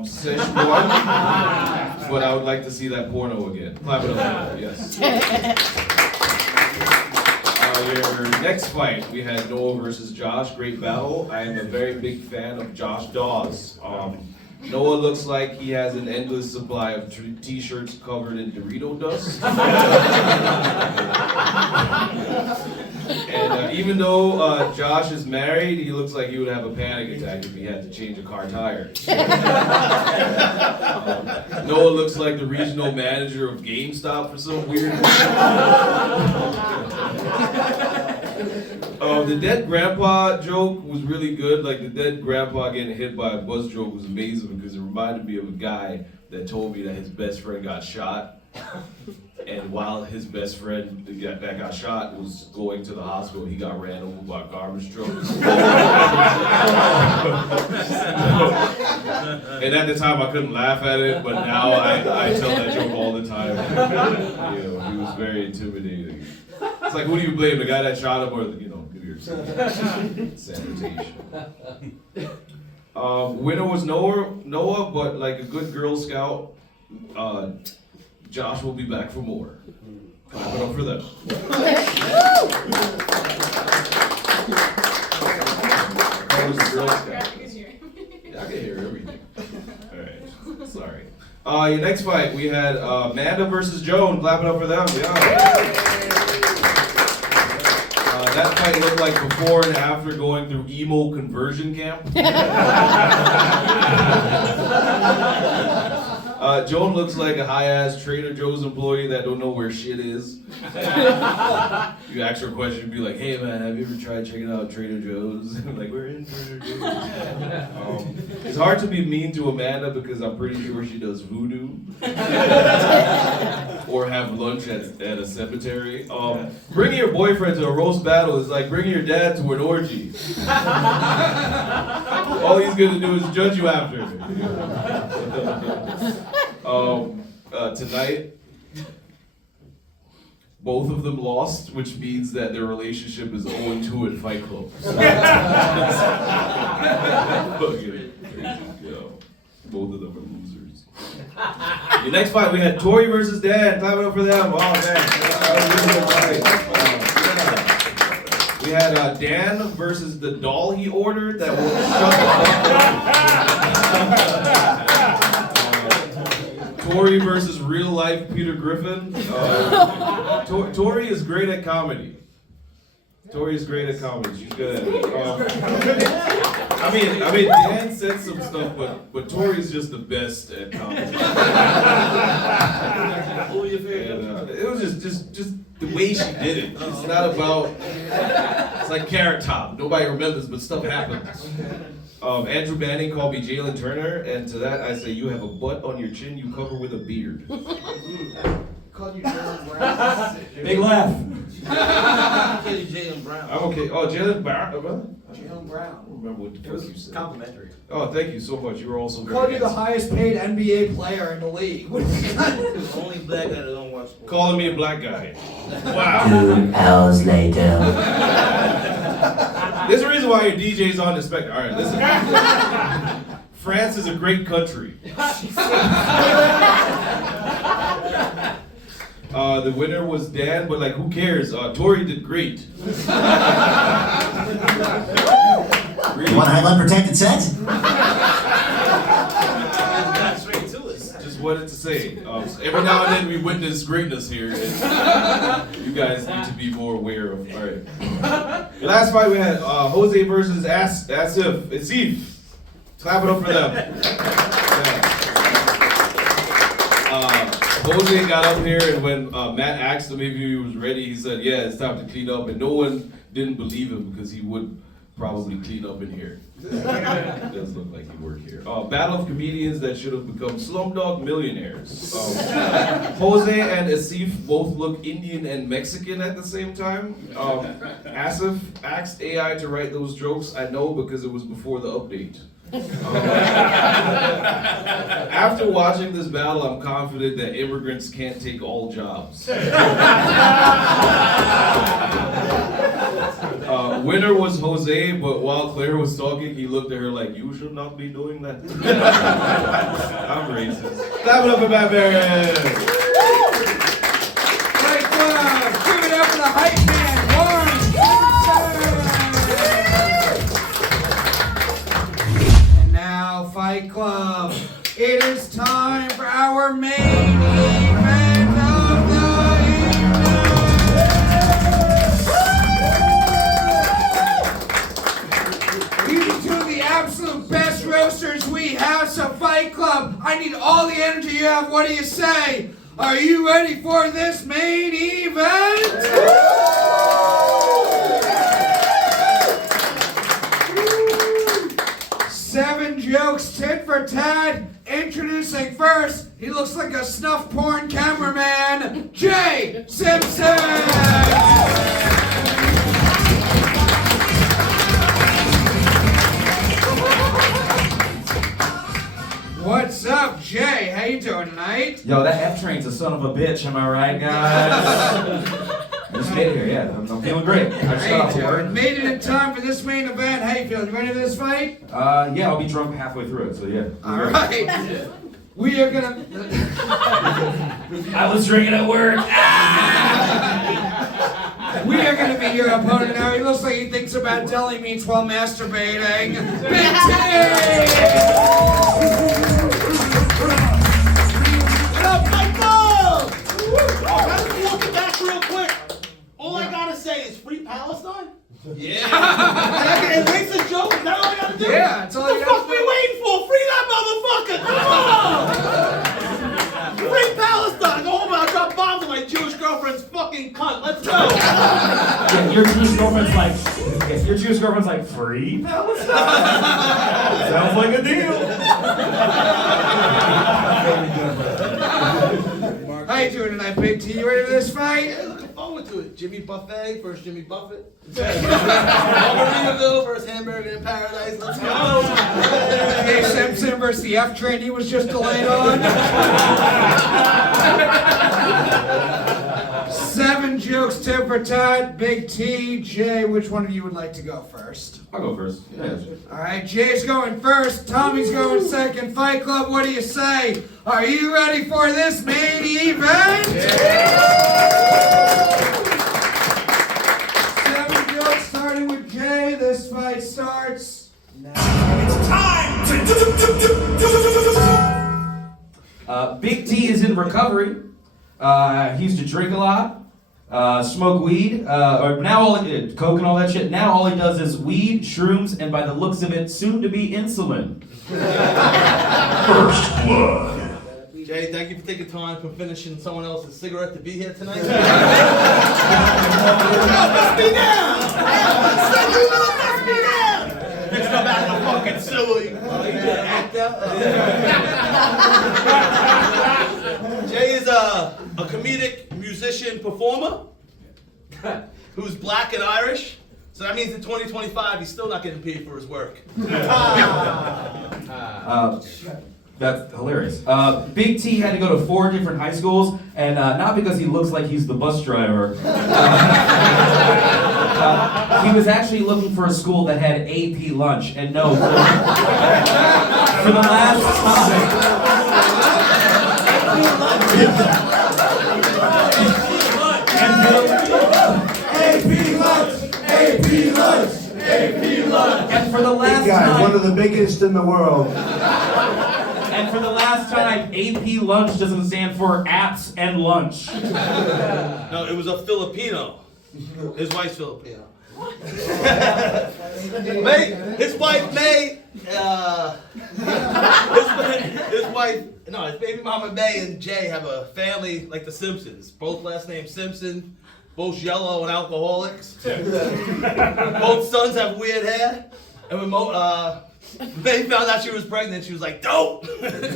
Sesh won, but I would like to see that porno again. Clap it up. Yes. Your next fight, we had Noah versus Josh. Great battle. I am a very big fan of Josh Daws. Noah looks like he has an endless supply of t-shirts covered in Dorito dust. And even though Josh is married, he looks like he would have a panic attack if he had to change a car tire. Noah looks like the regional manager of GameStop for some weird reason. The dead grandpa joke was really good. Like the dead grandpa getting hit by a bus joke was amazing because it reminded me of a guy that told me that his best friend got shot. And while his best friend that got shot was going to the hospital, he got ran over by a garbage truck. And at the time, I couldn't laugh at it, but now I tell that joke all the time. You know, he was very intimidating. It's like, who do you blame? The guy that shot him or, you know, New York City sanitation. Winner was Noah, but like a good Girl Scout, Josh will be back for more. Clap it up for them. That was the Girl Scout. Yeah, I can hear everything. Alright, sorry. Your next fight, we had Amanda versus Joan. Clap it up for them. Yeah. That fight looked like before and after going through emo conversion camp. Joan looks like a high-ass Trader Joe's employee that don't know where shit is. You ask her a question, be like, "Hey man, have you ever tried checking out Trader Joe's?" Like, we're in Trader Joe's. It's hard to be mean to Amanda because I'm pretty sure she does voodoo. Or have lunch at a cemetery. Bringing your boyfriend to a roast battle is like bringing your dad to an orgy. All he's gonna do is judge you after. Tonight, both of them lost, which means that their relationship is 0-2 at Fight Club. Both of them are losers. The next fight, we had Tori versus Dan. Clap it up for them. Oh, man. That was a really good fight. We had Dan versus the doll he ordered that will shut the fuck up. Tori versus real life Peter Griffin. Tori is great at comedy. Tori is great at comedy. She's good at it. I mean, Dan said some stuff, but Tori's just the best at comedy. And, it was just the way she did it. It's not about. It's like Carrot Top. Nobody remembers, but stuff happens. Andrew Manning called me Jalen Turner, and to that I say, you have a butt on your chin you cover with a beard. Called you Jalen Brown. Big laugh. Called you Jalen Brown. I'm okay. Oh, Jalen Brown. Jalen Brown. I don't remember what the fuck you said. Complimentary. Oh, thank you so much. You were also very Called you the handsome. highest paid NBA player in the league. What is that? The only black guy that don't watch sports. Calling me a black guy. Wow. 2 hours later. There's a reason why your DJ's on the spectrum. All right, listen. France is a great country. The winner was Dan, but like, who cares? Tori did great. You want to have unprotected sex? Just wanted to say, every now and then we witness greatness here, and you guys need to be more aware of. All right. The last fight we had Jose versus Asif. Clap it up for them. Jose got up here, and when Matt asked him if he was ready, he said, "Yeah, it's time to clean up." And no one didn't believe him because he would probably clean up in here. It does look like he worked here. Battle of comedians that should have become Slumdog Millionaires. Jose and Asif both look Indian and Mexican at the same time. Asif asked AI to write those jokes. I know because it was before the update. After watching this battle, I'm confident that immigrants can't take all jobs. Winner was Jose, but while Clare was talking, he looked at her like, "You should not be doing that." I'm racist. Clap it up for Matt Barrett. Great club. Give it up for the hype man. And now, Fight Club. It is time for our main event of the evening. I need all the energy you have. What do you say? Are you ready for this main event? 7 jokes, tit for tat. Introducing first, he looks like a snuff porn cameraman, Jay Simpson. What's up, Jay? How you doing tonight? Yo, that F-train's a son of a bitch, am I right, guys? I just made it here, yeah. I'm feeling great. I just got off of work. Made it in time for this main event. How you feeling? You ready for this fight? Yeah, I'll be drunk halfway through it, so yeah. All right. We are gonna... I was drinking at work. We are gonna be your opponent now. He looks like he thinks about deli meats while masturbating. Big T! What up, Michael? Let's walk it back real quick. All I gotta say is free Palestine. Yeah. And Reese a joke. Is that all I gotta do? Yeah, that's all I gotta do. What the fuck do. we waiting for? Free that motherfucker. Come on. Free Palestine. Go home and I'll drop bombs on my Jewish girlfriend's fucking cunt. Let's go. Yeah, your Jewish girlfriend's like, if your Jewish girlfriend's like, free Palestine? Sounds like a deal. How you doing tonight, Big T? You ready for this fight? Yeah, looking forward to it. Jimmy Buffet versus Jimmy Buffett. Margaritaville versus Hamburger in Paradise. Let's go. Jay Simpson versus the F train he was just delayed on. 7 jokes, tit for tat. Big T, Jay, which one of you would like to go first? I'll go first. Yeah. All right, Jay's going first. Tommy's going second. Fight Club, what do you say? Are you ready for this main event? Yeah. 7 jokes starting with Jay. This fight starts now. It's time to... Big T is in recovery. He used to drink a lot. Smoke weed, or now all coke and all that shit. Now all he does is weed, shrooms, and by the looks of it, soon to be insulin. First blood. Jay, thank you for taking time for finishing someone else's cigarette to be here tonight. Bust me down! Send you little bust me down! Next time out of the fucking sewer, you act out. Jay is a comedic musician performer who's black and Irish. So that means in 2025 he's still not getting paid for his work. That's hilarious. Big T had to go to 4 different high schools, and not because he looks like he's the bus driver. He was actually looking for a school that had AP lunch, and no, for the last time. And for the last time, one of the biggest in the world. And for the last time, AP lunch doesn't stand for apps and lunch. No, it was a Filipino. His wife's Filipino. His wife May, his wife, no, his baby mama May and Jay have a family like the Simpsons. Both last names Simpson, both yellow and alcoholics. Both sons have weird hair. And when May found out she was pregnant, she was like, "Don't!" Ladies,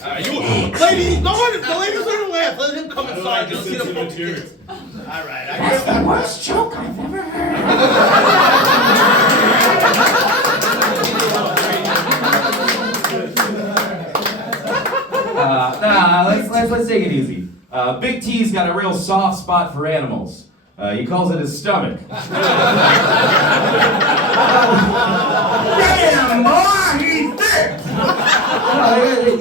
the ladies are gonna laugh. Let him come inside. You'll see the fucking kids. All right. That's the worst joke I've ever heard. Let's take it easy. Big T's got a real soft spot for animals. He calls it his stomach. Damn, boy, he's thick.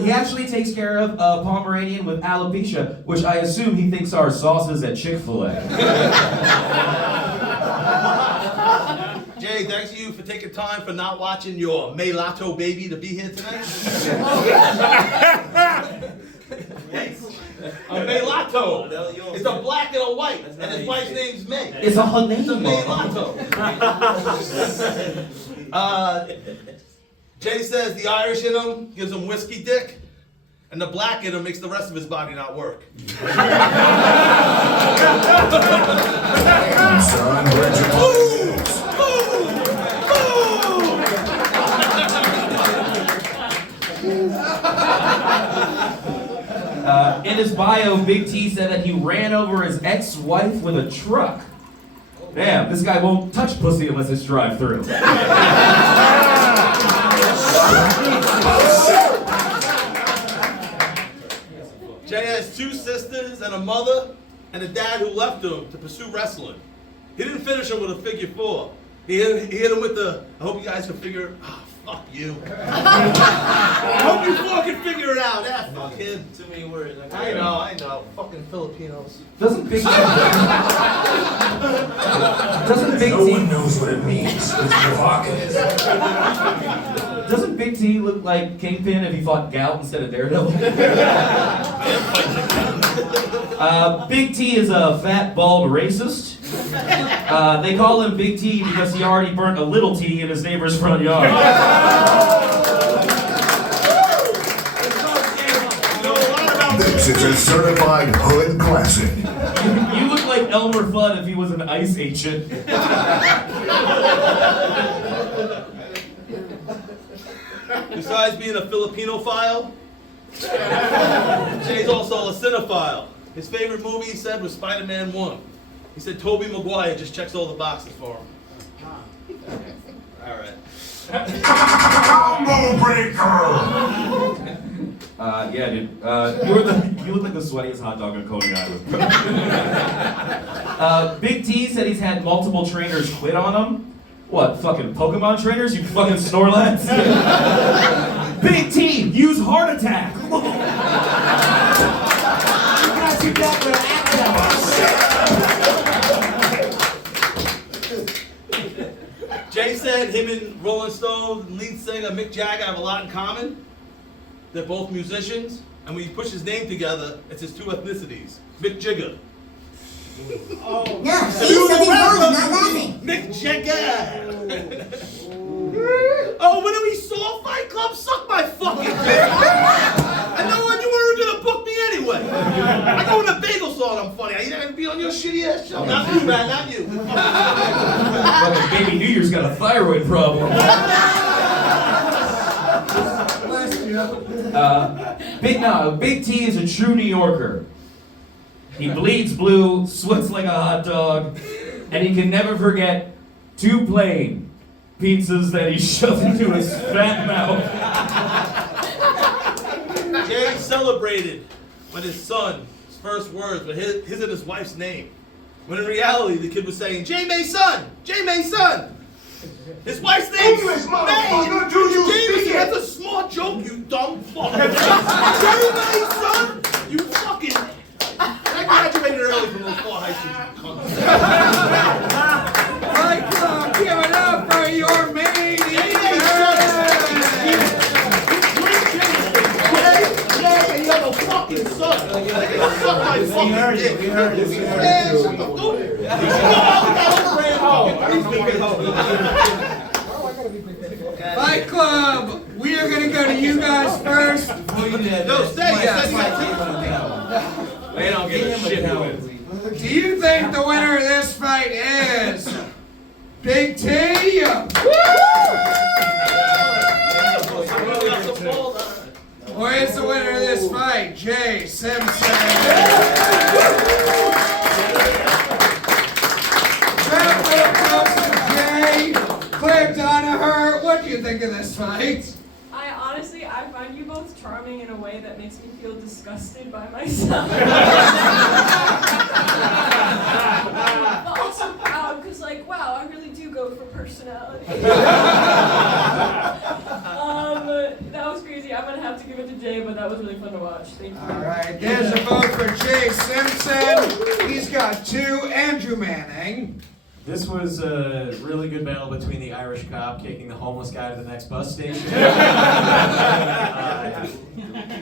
He actually takes care of a Pomeranian with alopecia, which I assume he thinks are sauces at Chick-fil-A. Jay, thanks to you for taking time for not watching your mulatto baby to be here tonight. A mulatto. It's a black and a white, and his wife's name's May. It's a honey. It's a mulatto. Jay says the Irish in him gives him whiskey dick, and the black in him makes the rest of his body not work. Son, where'd you In his bio, Big T said that he ran over his ex-wife with a truck. Damn, this guy won't touch pussy unless it's drive-through. Jay has 2 sisters and a mother and a dad who left him to pursue wrestling. He didn't finish him with a figure 4. He hit him with the, I hope you guys can figure, fuck you. I hope you fucking figure it out. Fuck him. Too many words. I know. Fucking Filipinos. Doesn't Big T... No one knows what it means. It's provocative. Doesn't Big T look like Kingpin if he fought Gout instead of Daredevil? Big T is a fat, bald racist. They call him Big T because he already burnt a little T in his neighbor's front yard. This is a certified hood classic. You look like Elmer Fudd if he was an ice agent. Besides being a Filipino-phile, Jay's also a cinephile. His favorite movie, he said, was Spider-Man 1. He said Tobey Maguire just checks all the boxes for him. All right. Combo breaker! Yeah, dude. You look like the sweatiest hot dog on Coney Island. Big T said he's had multiple trainers quit on him. What, fucking Pokemon trainers? You fucking Snorlax? Big T, use heart attack! You got the Jay said him and Rolling Stone lead singer Mick Jagger have a lot in common. They're both musicians, and when you push his name together, it's his 2 ethnicities. Mick Jagger. Oh. No, see, something's wrong, I'm not laughing. Mick Jagger. Oh, when we saw Fight Club, suck my fucking dick. I know when you weren't gonna book me anyway. I go in the bagel store and I'm funny. I ain't gonna be on your shitty ass show. Not you, man, not you. Fucking baby New Year's got a thyroid problem. Big T is a true New Yorker. He bleeds blue, sweats like a hot dog, and he can never forget 2 plain pizzas that he shoved into his fat mouth. Jay celebrated when his son's first words were his and his wife's name. When in reality, the kid was saying, Jay May's son! Jay May's son! His wife's name is motherfucker, do you Jamie, speak that's a small joke, you dumb fuck. Jay May's son! You fucking... I graduated early from those 4 high schools, you cunts. Right, club, give it up for your main Jay, you have a fucking son. Suck my fucking dick. We heard it. Fight Club, we are going to go to you guys first. No, stay. They don't give a shit who wins. Do you think the winner of this fight is Big T? Or is the winner of this fight Jay Simpson? Jay, Clare, Donaher, what do you think of this fight? I find you both charming in a way that makes me feel disgusted by myself. But also proud, because wow, I really do go for personality. That was crazy. I'm gonna have to give it to Jay, but that was really fun to watch. Thank you. All right, there's a vote for Jay Simpson. He's got 2. Andrew Manning. This was a really good battle between the Irish cop kicking the homeless guy to the next bus station.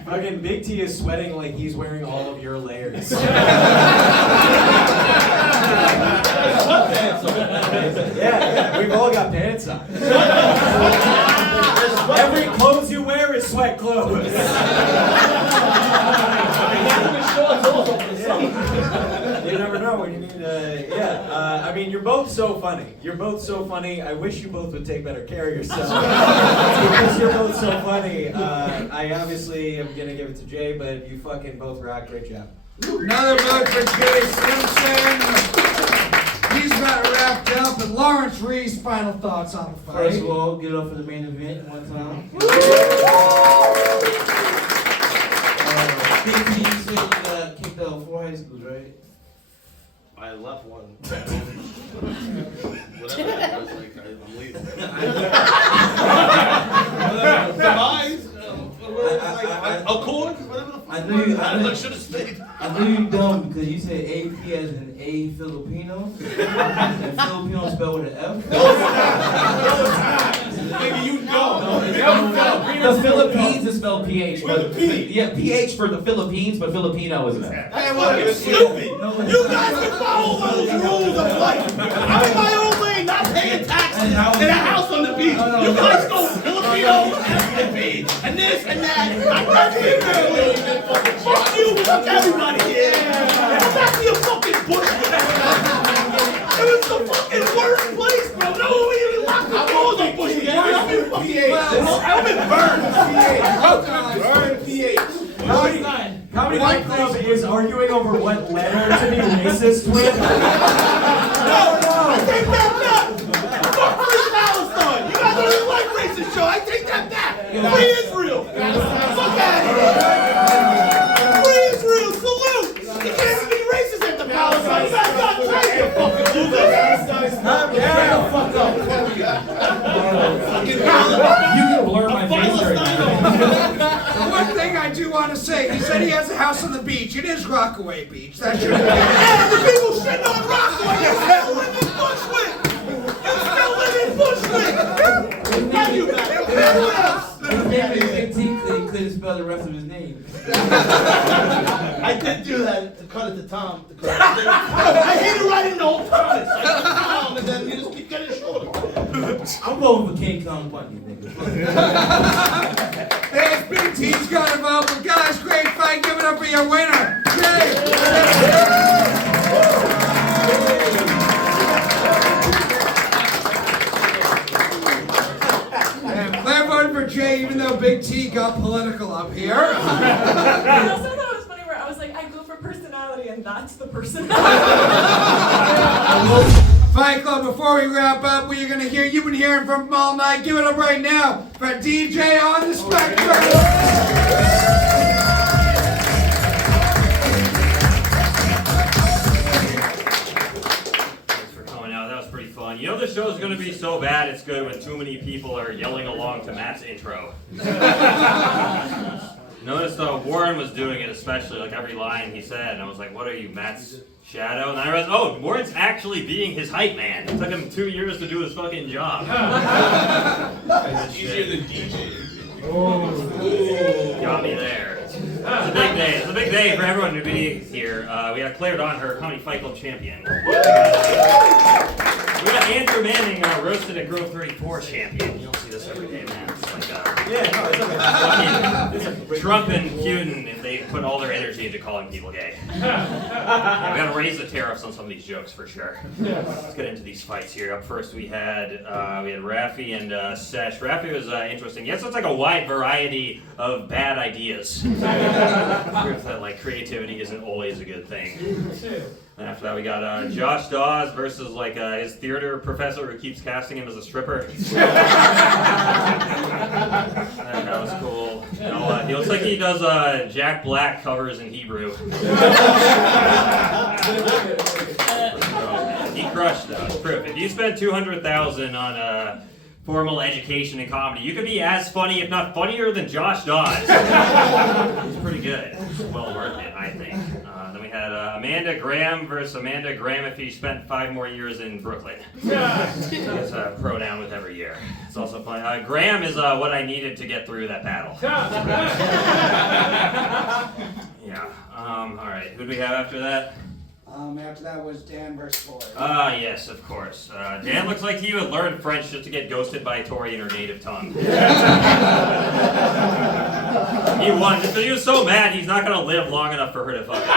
Fucking Big T is sweating like he's wearing all of your layers. Yeah, we've all got pants on. Every clothes you wear is sweat clothes. no, what do you mean? I mean, you're both so funny. You're both so funny. I wish you both would take better care of yourselves. Because you're both so funny. I obviously am gonna give it to Jay, but you fucking both rock. Great job. Another vote for Jay Simpson. He's got it wrapped up. And Lawrence Reese, final thoughts on the fight. First of all, get up for the main event one time. Big T, you said you kicked out 4 high schools, right? I left one. Whatever that was, like, I'm leaving. Demise? Accord? Whatever the fuck. I should have stayed. I knew you dumb because you said AP as in A Filipino. And Filipino spelled with an F. Maybe you know. The Philippines is spelled PH. But yeah, PH for the Philippines, but Filipino is an F. Hey, well, you're stupid. You guys can follow those rules of life. I'm in my own lane, not paying taxes in a house on the beach. You guys go Filipino, and beach, and this and that. I'm not here. Fuck you, fuck everybody. Yeah. It's actually a fucking bush. It was the fucking worst place, bro. No one even locked the doors on Bush. I'm in Burn. PH. Comedy Fight Club is arguing over what letter to be racist with. No, I take that back. Fuck Free Palestine. You guys don't even like racist show. I take that back. Free Israel. Fuck out of here. Free Israel. Salute. You can't even be racist at the Palestine. You guys got crazy. You fucking loser. You can blur my face right now. One thing I do want to say, he said he has a house on the beach. It is Rockaway Beach. That should And the people shitting on Rockaway, you still live in Bushwick. You still live in Bushwick. Love you, man. Everyone else. His name is Big T because he couldn't spell the rest of his name. I did do that to cut it to Tom. I hate to write in the whole comments. I cut Tom and then you just keep getting shorter. I'm voting for King Kong Bundy, nigga. Hey, Big T's got involved. But guys, great fight. Give it up for your winner, Jay. And Claire voted for Jay, even though Big T got political up here. I also thought it was funny where I was like, I go for personality, and that's the personality. Fight Club, before we wrap up, what you're going to hear, you've been hearing from them all night. Give it up right now for DJ on the Spectrum. Thanks for coming out. That was pretty fun. You know the show's going to be so bad it's good when too many people are yelling along to Matt's intro. Noticed Warren was doing it, especially like every line he said, and I was like, what are you, Matt's shadow? And I realized, oh, Warren's actually being his hype man. It took him 2 years to do his fucking job. It's easier than DJ. Oh. Got me there. It's a big day. It's a big day for everyone to be here. We got Clare Donaher, Comedy Fight Club champion. We got Andrew Manning, roasted at Grove 34 champion. You don't see this every day, man. It's like Trump and Putin, if they put all their energy into calling people gay. Yeah, we gotta raise the tariffs on some of these jokes for sure. Let's get into these fights here. Up first, we had Raffy and Sesh. Raffy was interesting. Yes, it's like a wide variety of bad ideas. Proof that like creativity isn't always a good thing. And after that, we got Josh Daws versus like his theater professor who keeps casting him as a stripper. That was cool. You know, he looks like he does Jack Black covers in Hebrew. He crushed though. It's proof. If you spend $200,000 on formal education in comedy, you could be as funny, if not funnier, than Josh Daws. He's pretty good. It's well worth it, I think. Then we had Amanda Graham versus Amanda Graham if he spent 5 more years in Brooklyn. It's a pronoun with every year. It's also fun. Graham is what I needed to get through that battle. Yeah. All right. Who do we have after that? After that was Dan versus Tori. Yes, of course. Dan looks like he would learn French just to get ghosted by Tori in her native tongue. He won. Just 'cause he was so mad, he's not going to live long enough for her to fuck him.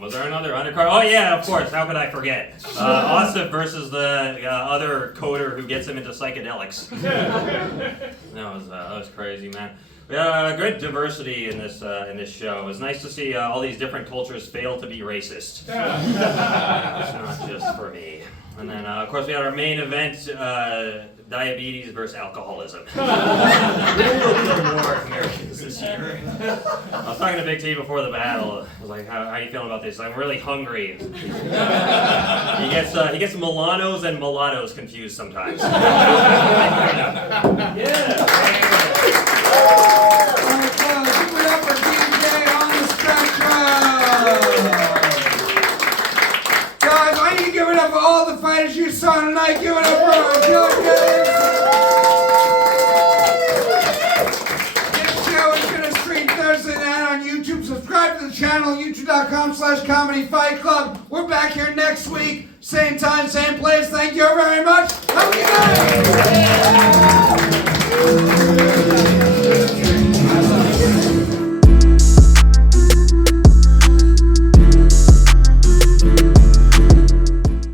Was there another undercard? Oh yeah, of course. How could I forget? Asif versus the other coder who gets him into psychedelics. That was crazy, man. Great diversity in this show. It was nice to see all these different cultures fail to be racist. It's not just for me. And then, of course, we had our main event, diabetes versus alcoholism. War Americans this year. I was talking to Big T before the battle. I was like, how are you feeling about this? I'm really hungry. He gets Milanos and mulattoes confused sometimes. Yeah. Give it up for DJ on the spectrum. Guys, I need to give it up for all the fighters you saw tonight. Give it up for our judges. This show is going to stream Thursday night on YouTube. Subscribe to the channel, youtube.com/Comedy Fight Club. We're back here next week. Same time, same place. Thank you very much. Have a good night.